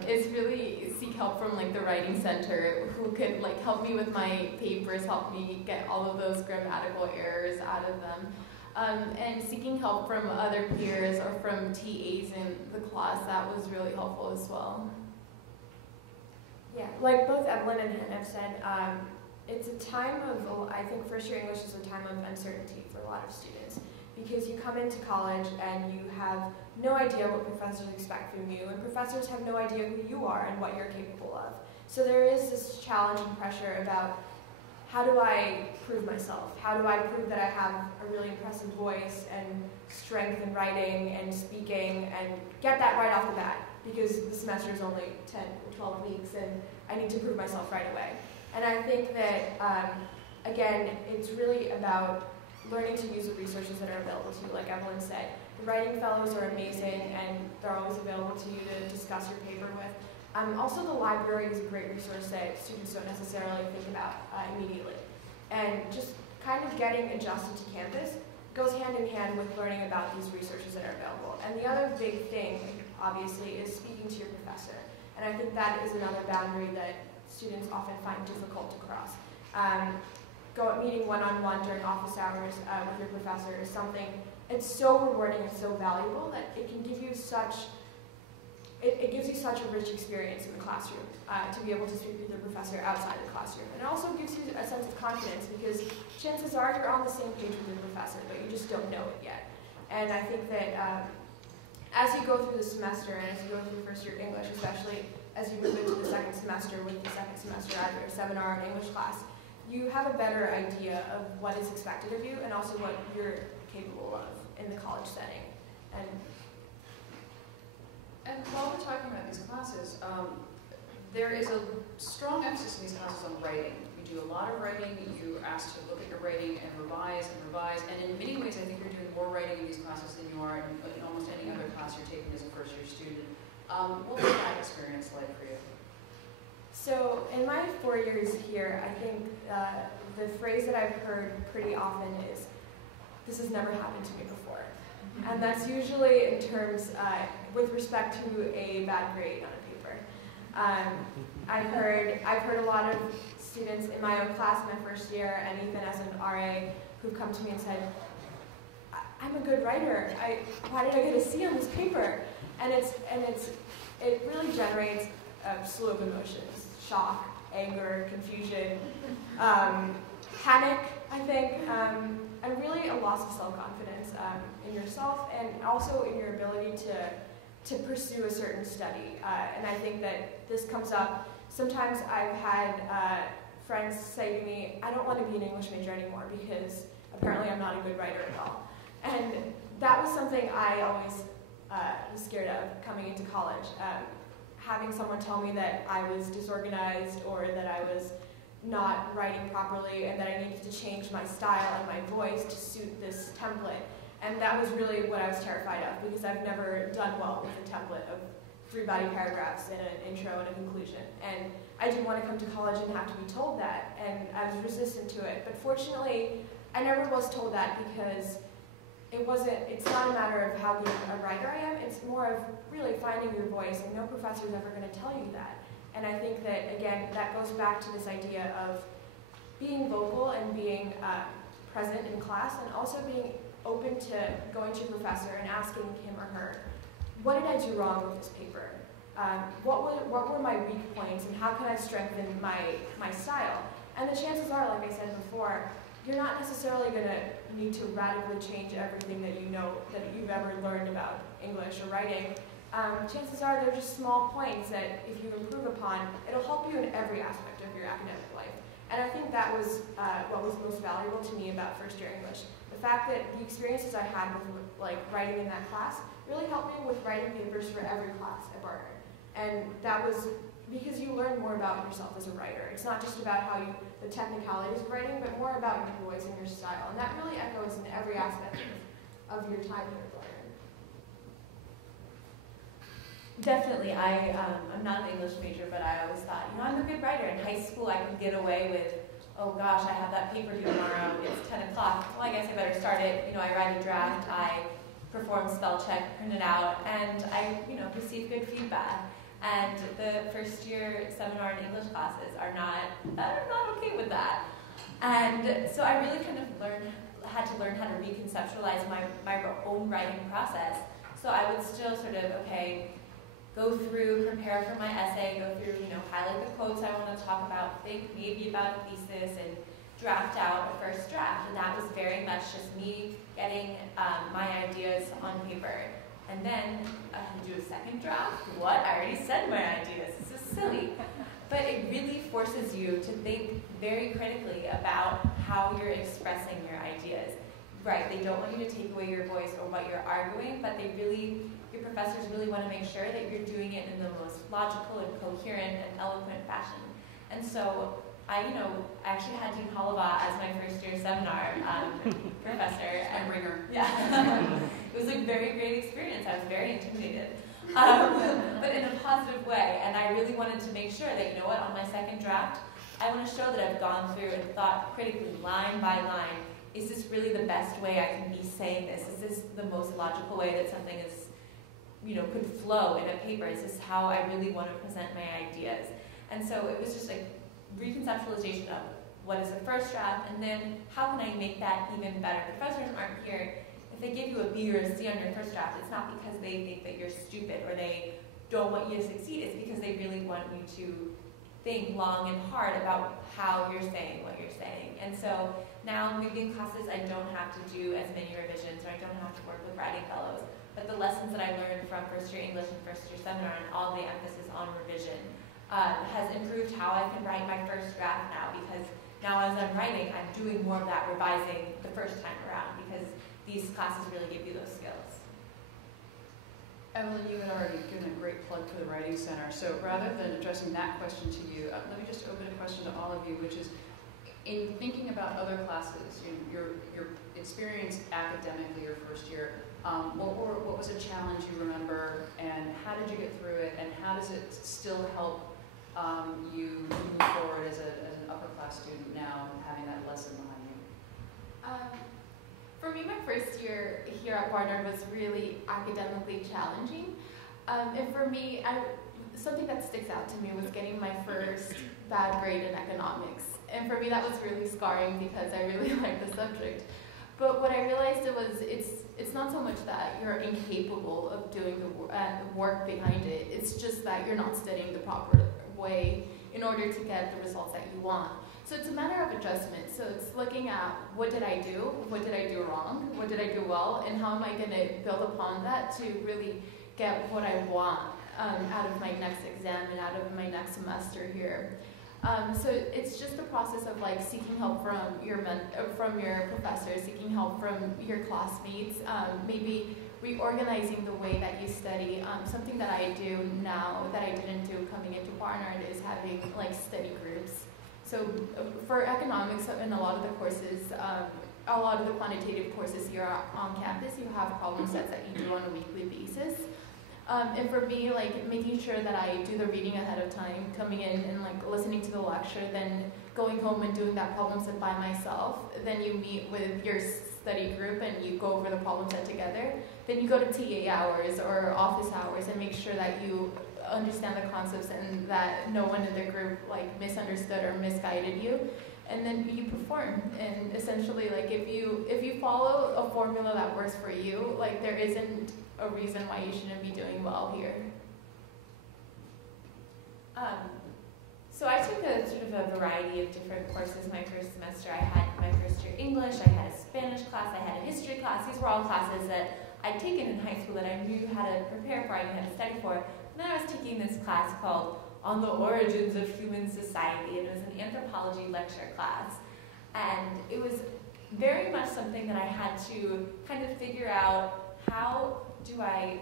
is really seek help from the writing center, who could help me with my papers, help me get all of those grammatical errors out of them, and seeking help from other peers or from TAs in the class, that was really helpful as well. Yeah, like both Evelyn and Hannah have said, it's a time of, I think first year English is a time of uncertainty for a lot of students, because you come into college and you have no idea what professors expect from you, and professors have no idea who you are and what you're capable of. So there is this challenge and pressure about, how do I prove myself? How do I prove that I have a really impressive voice and strength in writing and speaking, and get that right off the bat, because the semester is only 10 or 12 weeks and I need to prove myself right away. And I think that, again, it's really about learning to use the resources that are available to you, like Evelyn said. The writing fellows are amazing, and they're always available to you to discuss your paper with. Also, the library is a great resource that students don't necessarily think about immediately. And just kind of getting adjusted to campus goes hand in hand with learning about these resources that are available. And the other big thing, obviously, is speaking to your professor. And I think that is another boundary that students often find difficult to cross. Meeting one-on-one during office hours with your professor is something, it's so rewarding and so valuable that it can give you it gives you such a rich experience in the classroom to be able to speak with your professor outside the classroom. And it also gives you a sense of confidence, because chances are you're on the same page with your professor, but you just don't know it yet. And I think that as you go through the semester and as you go through first year English, especially as you move into the second semester with the second semester either a seminar or an English class, you have a better idea of what is expected of you and also what you're capable of in the college setting. And while we're talking about these classes, there is a strong emphasis in these classes on writing. You do a lot of writing, you're asked to look at your writing and revise, and in many ways I think you're doing more writing in these classes than you are in almost any other class you're taking as a first year student. What was that experience like for you? So in my 4 years here, I think the phrase that I've heard pretty often is, "This has never happened to me before." And that's usually in terms, with respect to a bad grade on a paper. I've heard a lot of students in my own class in my first year, and even as an RA, who've come to me and said, "I'm a good writer. Why did I get a C on this paper?" And it really generates a slew of emotions: shock, anger, confusion, panic, I think, and really a loss of self-confidence in yourself and also in your ability to pursue a certain study. And I think that this comes up. Sometimes I've had friends say to me, "I don't want to be an English major anymore because apparently I'm not a good writer at all." And that was something I always was scared of coming into college. Having someone tell me that I was disorganized or that I was not writing properly and that I needed to change my style and my voice to suit this template. And that was really what I was terrified of, because I've never done well with a template of 3 body paragraphs and an intro and a conclusion. And I didn't want to come to college and have to be told that, and I was resistant to it. But fortunately, I never was told that, because it's not a matter of how good a writer I am, it's more of really finding your voice, and no professor is ever going to tell you that. And I think that, again, that goes back to this idea of being vocal and being present in class, and also being open to going to a professor and asking him or her, what did I do wrong with this paper? What were my weak points, and how can I strengthen my style? And the chances are, like I said before, you're not necessarily going to need to radically change everything that you know, that you've ever learned about English or writing. Chances are they're just small points that if you improve upon, it'll help you in every aspect of your academic life. And I think that was what was most valuable to me about first year English. The fact that the experiences I had with writing in that class really helped me with writing papers for every class at Barnard. And that was because you learn more about yourself as a writer. It's not just about the technicalities of writing, but more about your voice and your style. And that really echoes in every aspect of your time here at Barnard. Definitely. I'm not an English major, but I always thought, I'm a good writer. In high school, I could get away with, oh gosh, I have that paper due tomorrow. It's 10 o'clock. Well, I guess I better start it. I write a draft. I perform spell check, print it out, and I, receive good feedback. And the first year seminar and English classes are not okay with that. And so I really kind of had to learn how to reconceptualize my own writing process. So I would still sort of, go through, prepare for my essay, go through, highlight the quotes I want to talk about, think maybe about a thesis, and draft out a first draft. And that was very much just me getting my ideas on paper. And then do a second draft. What? I already said my ideas. This is silly. But it really forces you to think very critically about how you're expressing your ideas. Right, they don't want you to take away your voice or what you're arguing, but your professors really want to make sure that you're doing it in the most logical and coherent and eloquent fashion. And so I actually had Dean Holibaugh as my first year seminar professor. And ringer. Yeah. It was a very great experience. I was very intimidated. But in a positive way. And I really wanted to make sure that, on my second draft, I want to show that I've gone through and thought critically, line by line, is this really the best way I can be saying this? Is this the most logical way that something is, could flow in a paper? Is this how I really want to present my ideas? And so it was just a reconceptualization of what is the first draft, and then how can I make that even better? Professors aren't here. If they give you a B or a C on your first draft, it's not because they think that you're stupid or they don't want you to succeed. It's because they really want you to think long and hard about how you're saying what you're saying. And so now maybe in classes I don't have to do as many revisions, or I don't have to work with writing fellows. But the the lessons that I learned from first year English and first year seminar and all the emphasis on revision has improved how I can write my first draft now, because now as I'm writing, I'm doing more of that revising the first time around, because these classes really give you those skills. Evelyn, you had already given a great plug for the Writing Center, so rather than addressing that question to you, let me just open a question to all of you, which is, in thinking about other classes, your experience academically your first year, what was a challenge you remember, and how did you get through it, and how does it still help you move forward as an upper class student now, having that lesson behind you? For me, my first year here at Barnard was really academically challenging. And for me, something that sticks out to me was getting my first bad grade in economics. And for me, that was really scarring because I really liked the subject. But what I realized it's not so much that you're incapable of doing the work behind it. It's just that you're not studying the proper way in order to get the results that you want. So it's a matter of adjustment. So it's looking at what did I do wrong, what did I do well, and how am I going to build upon that to really get what I want out of my next exam and out of my next semester here. So it's just a process of like seeking help from your professors, seeking help from your classmates, maybe reorganizing the way that you study. Something that I do now that I didn't do coming into Barnard is having like study groups. So for economics and a lot of the courses, a lot of the quantitative courses here on campus, you have problem sets that you do on a weekly basis. And for me, like making sure that I do the reading ahead of time, coming in and like listening to the lecture, then going home and doing that problem set by myself. Then you meet with your study group and you go over the problem set together. Then you go to TA hours or office hours and make sure that you understand the concepts and that no one in the group like misunderstood or misguided you. And then you perform. And essentially, like if you follow a formula that works for you, like there isn't a reason why you shouldn't be doing well here. So I took a sort of a variety of different courses my first semester. I had my first year English, I had a Spanish class, I had a history class. These were all classes that I'd taken in high school that I knew how to prepare for, I knew how to study for. And then I was taking this class called On the Origins of Human Society, and it was an anthropology lecture class. And it was very much something that I had to kind of figure out, how do I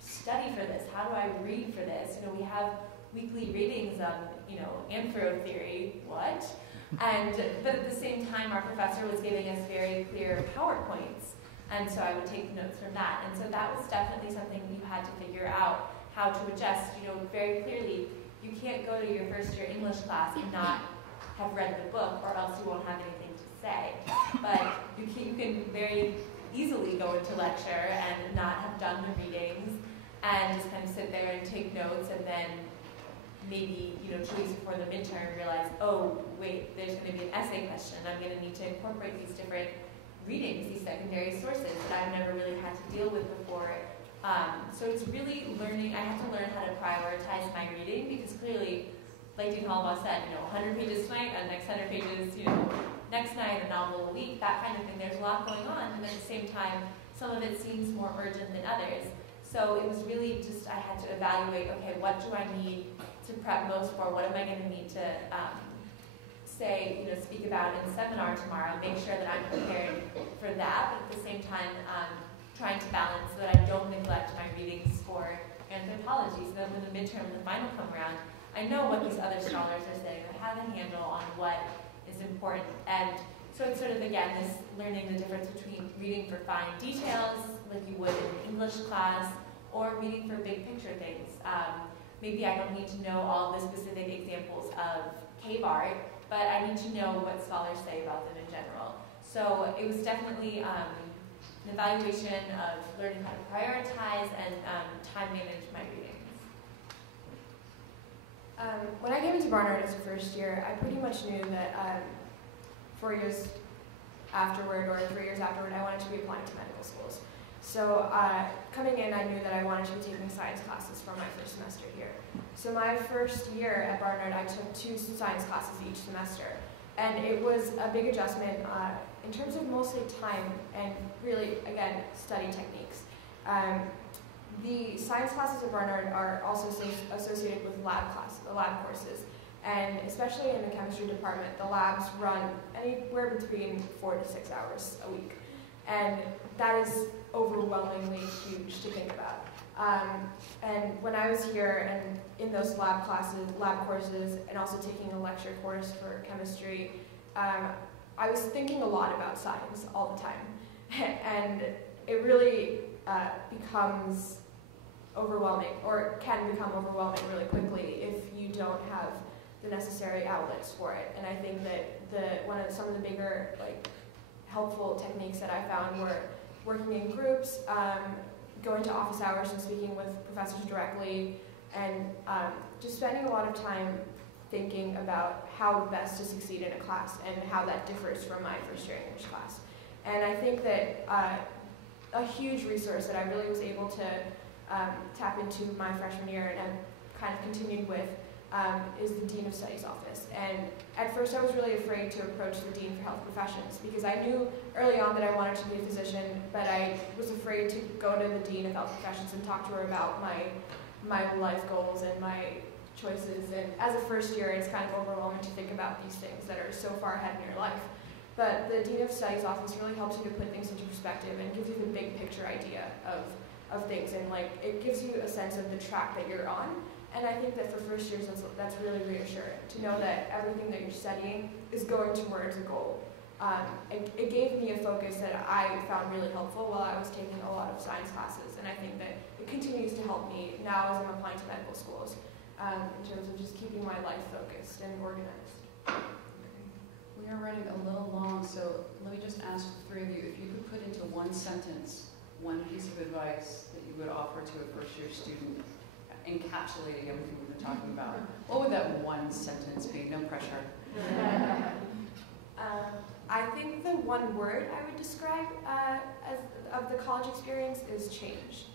study for this? How do I read for this? You know, we have weekly readings of, you know, anthro theory, what? But at the same time, our professor was giving us very clear PowerPoints. And so I would take notes from that. And so that was definitely something you had to figure out how to adjust, you know, very clearly. You can't go to your first year English class and not have read the book, or else you won't have anything to say. But you can very easily go into lecture and not have done the readings and just kind of sit there and take notes, and then maybe, you know, 2 weeks before the midterm realize, oh, wait, there's going to be an essay question. I'm going to need to incorporate these different readings, these secondary sources that I've never really had to deal with before. So it's really learning. I had to learn how to prioritize my reading, because clearly, like Dean Holibaugh said, you know, 100 pages tonight, and next 100 pages, you know, next night, a novel a week, that kind of thing. There's a lot going on, and at the same time, some of it seems more urgent than others. So it was really just, I had to evaluate, okay, what do I need to prep most for? What am I going to need to say, you know, speak about in seminar tomorrow? Make sure that I'm prepared for that, but at the same time, trying to balance so that I don't neglect my readings for anthropology, so that when the midterm and the final come around, I know what these other scholars are saying. I have a handle on what is important. And so it's sort of, again, this learning the difference between reading for fine details, like you would in an English class, or reading for big picture things. Maybe I don't need to know all the specific examples of cave art, but I need to know what scholars say about them in general. So it was definitely an evaluation of learning how to prioritize and time manage my readings. When I came into Barnard as a first year, I pretty much knew that 4 years afterward, or 3 years afterward, I wanted to be applying to medical schools. So coming in, I knew that I wanted to be taking science classes for my first semester here. So my first year at Barnard, I took 2 science classes each semester. And it was a big adjustment in terms of mostly time and really, again, study techniques. The science classes at Barnard are also associated with lab courses, and especially in the chemistry department, the labs run anywhere between 4 to 6 hours a week, and that is overwhelmingly huge to think about. And when I was here and in those lab courses, and also taking a lecture course for chemistry, I was thinking a lot about science all the time, and it really becomes overwhelming, or can become overwhelming really quickly if you don't have the necessary outlets for it. And I think that some of the bigger helpful techniques that I found were working in groups, going to office hours and speaking with professors directly, and just spending a lot of time thinking about how best to succeed in a class and how that differs from my first year English class. And I think that a huge resource that I really was able to tap into my freshman year and have kind of continued with is the Dean of Studies office. And at first I was really afraid to approach the Dean for Health Professions because I knew early on that I wanted to be a physician, but I was afraid to go to the Dean of Health Professions and talk to her about my life goals and my choices. And as a first year, it's kind of overwhelming to think about these things that are so far ahead in your life. But the Dean of Studies office really helps you to put things into perspective and gives you the big picture idea of things, and it gives you a sense of the track that you're on. And I think that for first years, that's really reassuring to know that everything that you're studying is going towards a goal. It gave me a focus that I found really helpful while I was taking a lot of science classes, and I think that it continues to help me now as I'm applying to medical schools in terms of just keeping my life focused and organized. We are running a little long, so let me just ask the three of you, if you could put into one sentence one piece of advice that you would offer to a first-year student, encapsulating everything we've been talking about, what would that one sentence be? No pressure. I think the one word I would describe of the college experience is change.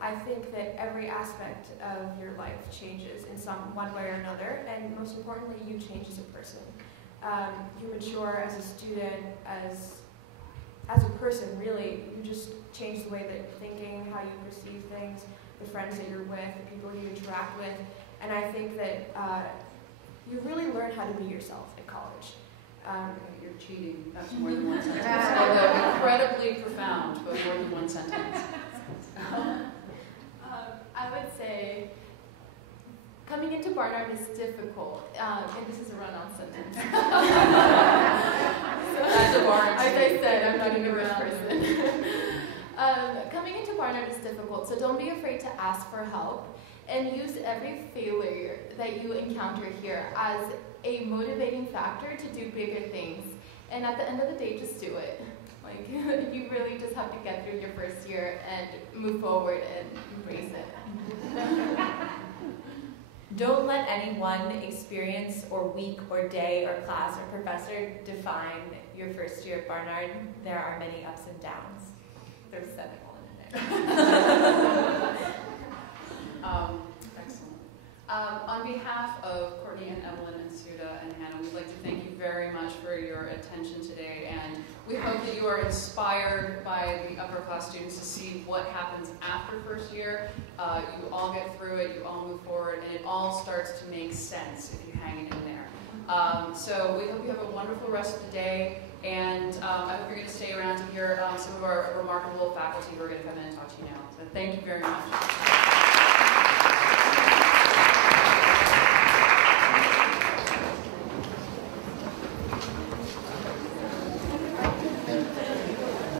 I think that every aspect of your life changes in one way or another, and most importantly, you change as a person. You mature as a student, as a person, really. You just change the way that you're thinking, how you perceive things, the friends that you're with, the people you interact with, and I think that you really learn how to be yourself at college. You're cheating. That's more than one sentence. Although incredibly profound, but more than one sentence. I would say coming into Barnard is difficult, and this is a run-on sentence. That's a Barnard. As I said, I'm not a English person. Coming into Barnard is difficult, so don't be afraid to ask for help, and use every failure that you encounter here as a motivating factor to do bigger things. And at the end of the day, just do it. You really just have to get through your first year and move forward and embrace it. Don't let any one experience or week or day or class or professor define your first year at Barnard. There are many ups and downs. There's 7 in there. Excellent. On behalf of Courtney and Evelyn and Suda and Hannah, we'd like to thank you very much for your attention today, and we hope that you are inspired by the upper class students to see what happens after first year. You all get through it, you all move forward, and it all starts to make sense if you hang it in there. So we hope you have a wonderful rest of the day, and I hope you're going to stay around to hear some of our remarkable faculty who are going to come in and talk to you now. So thank you very much.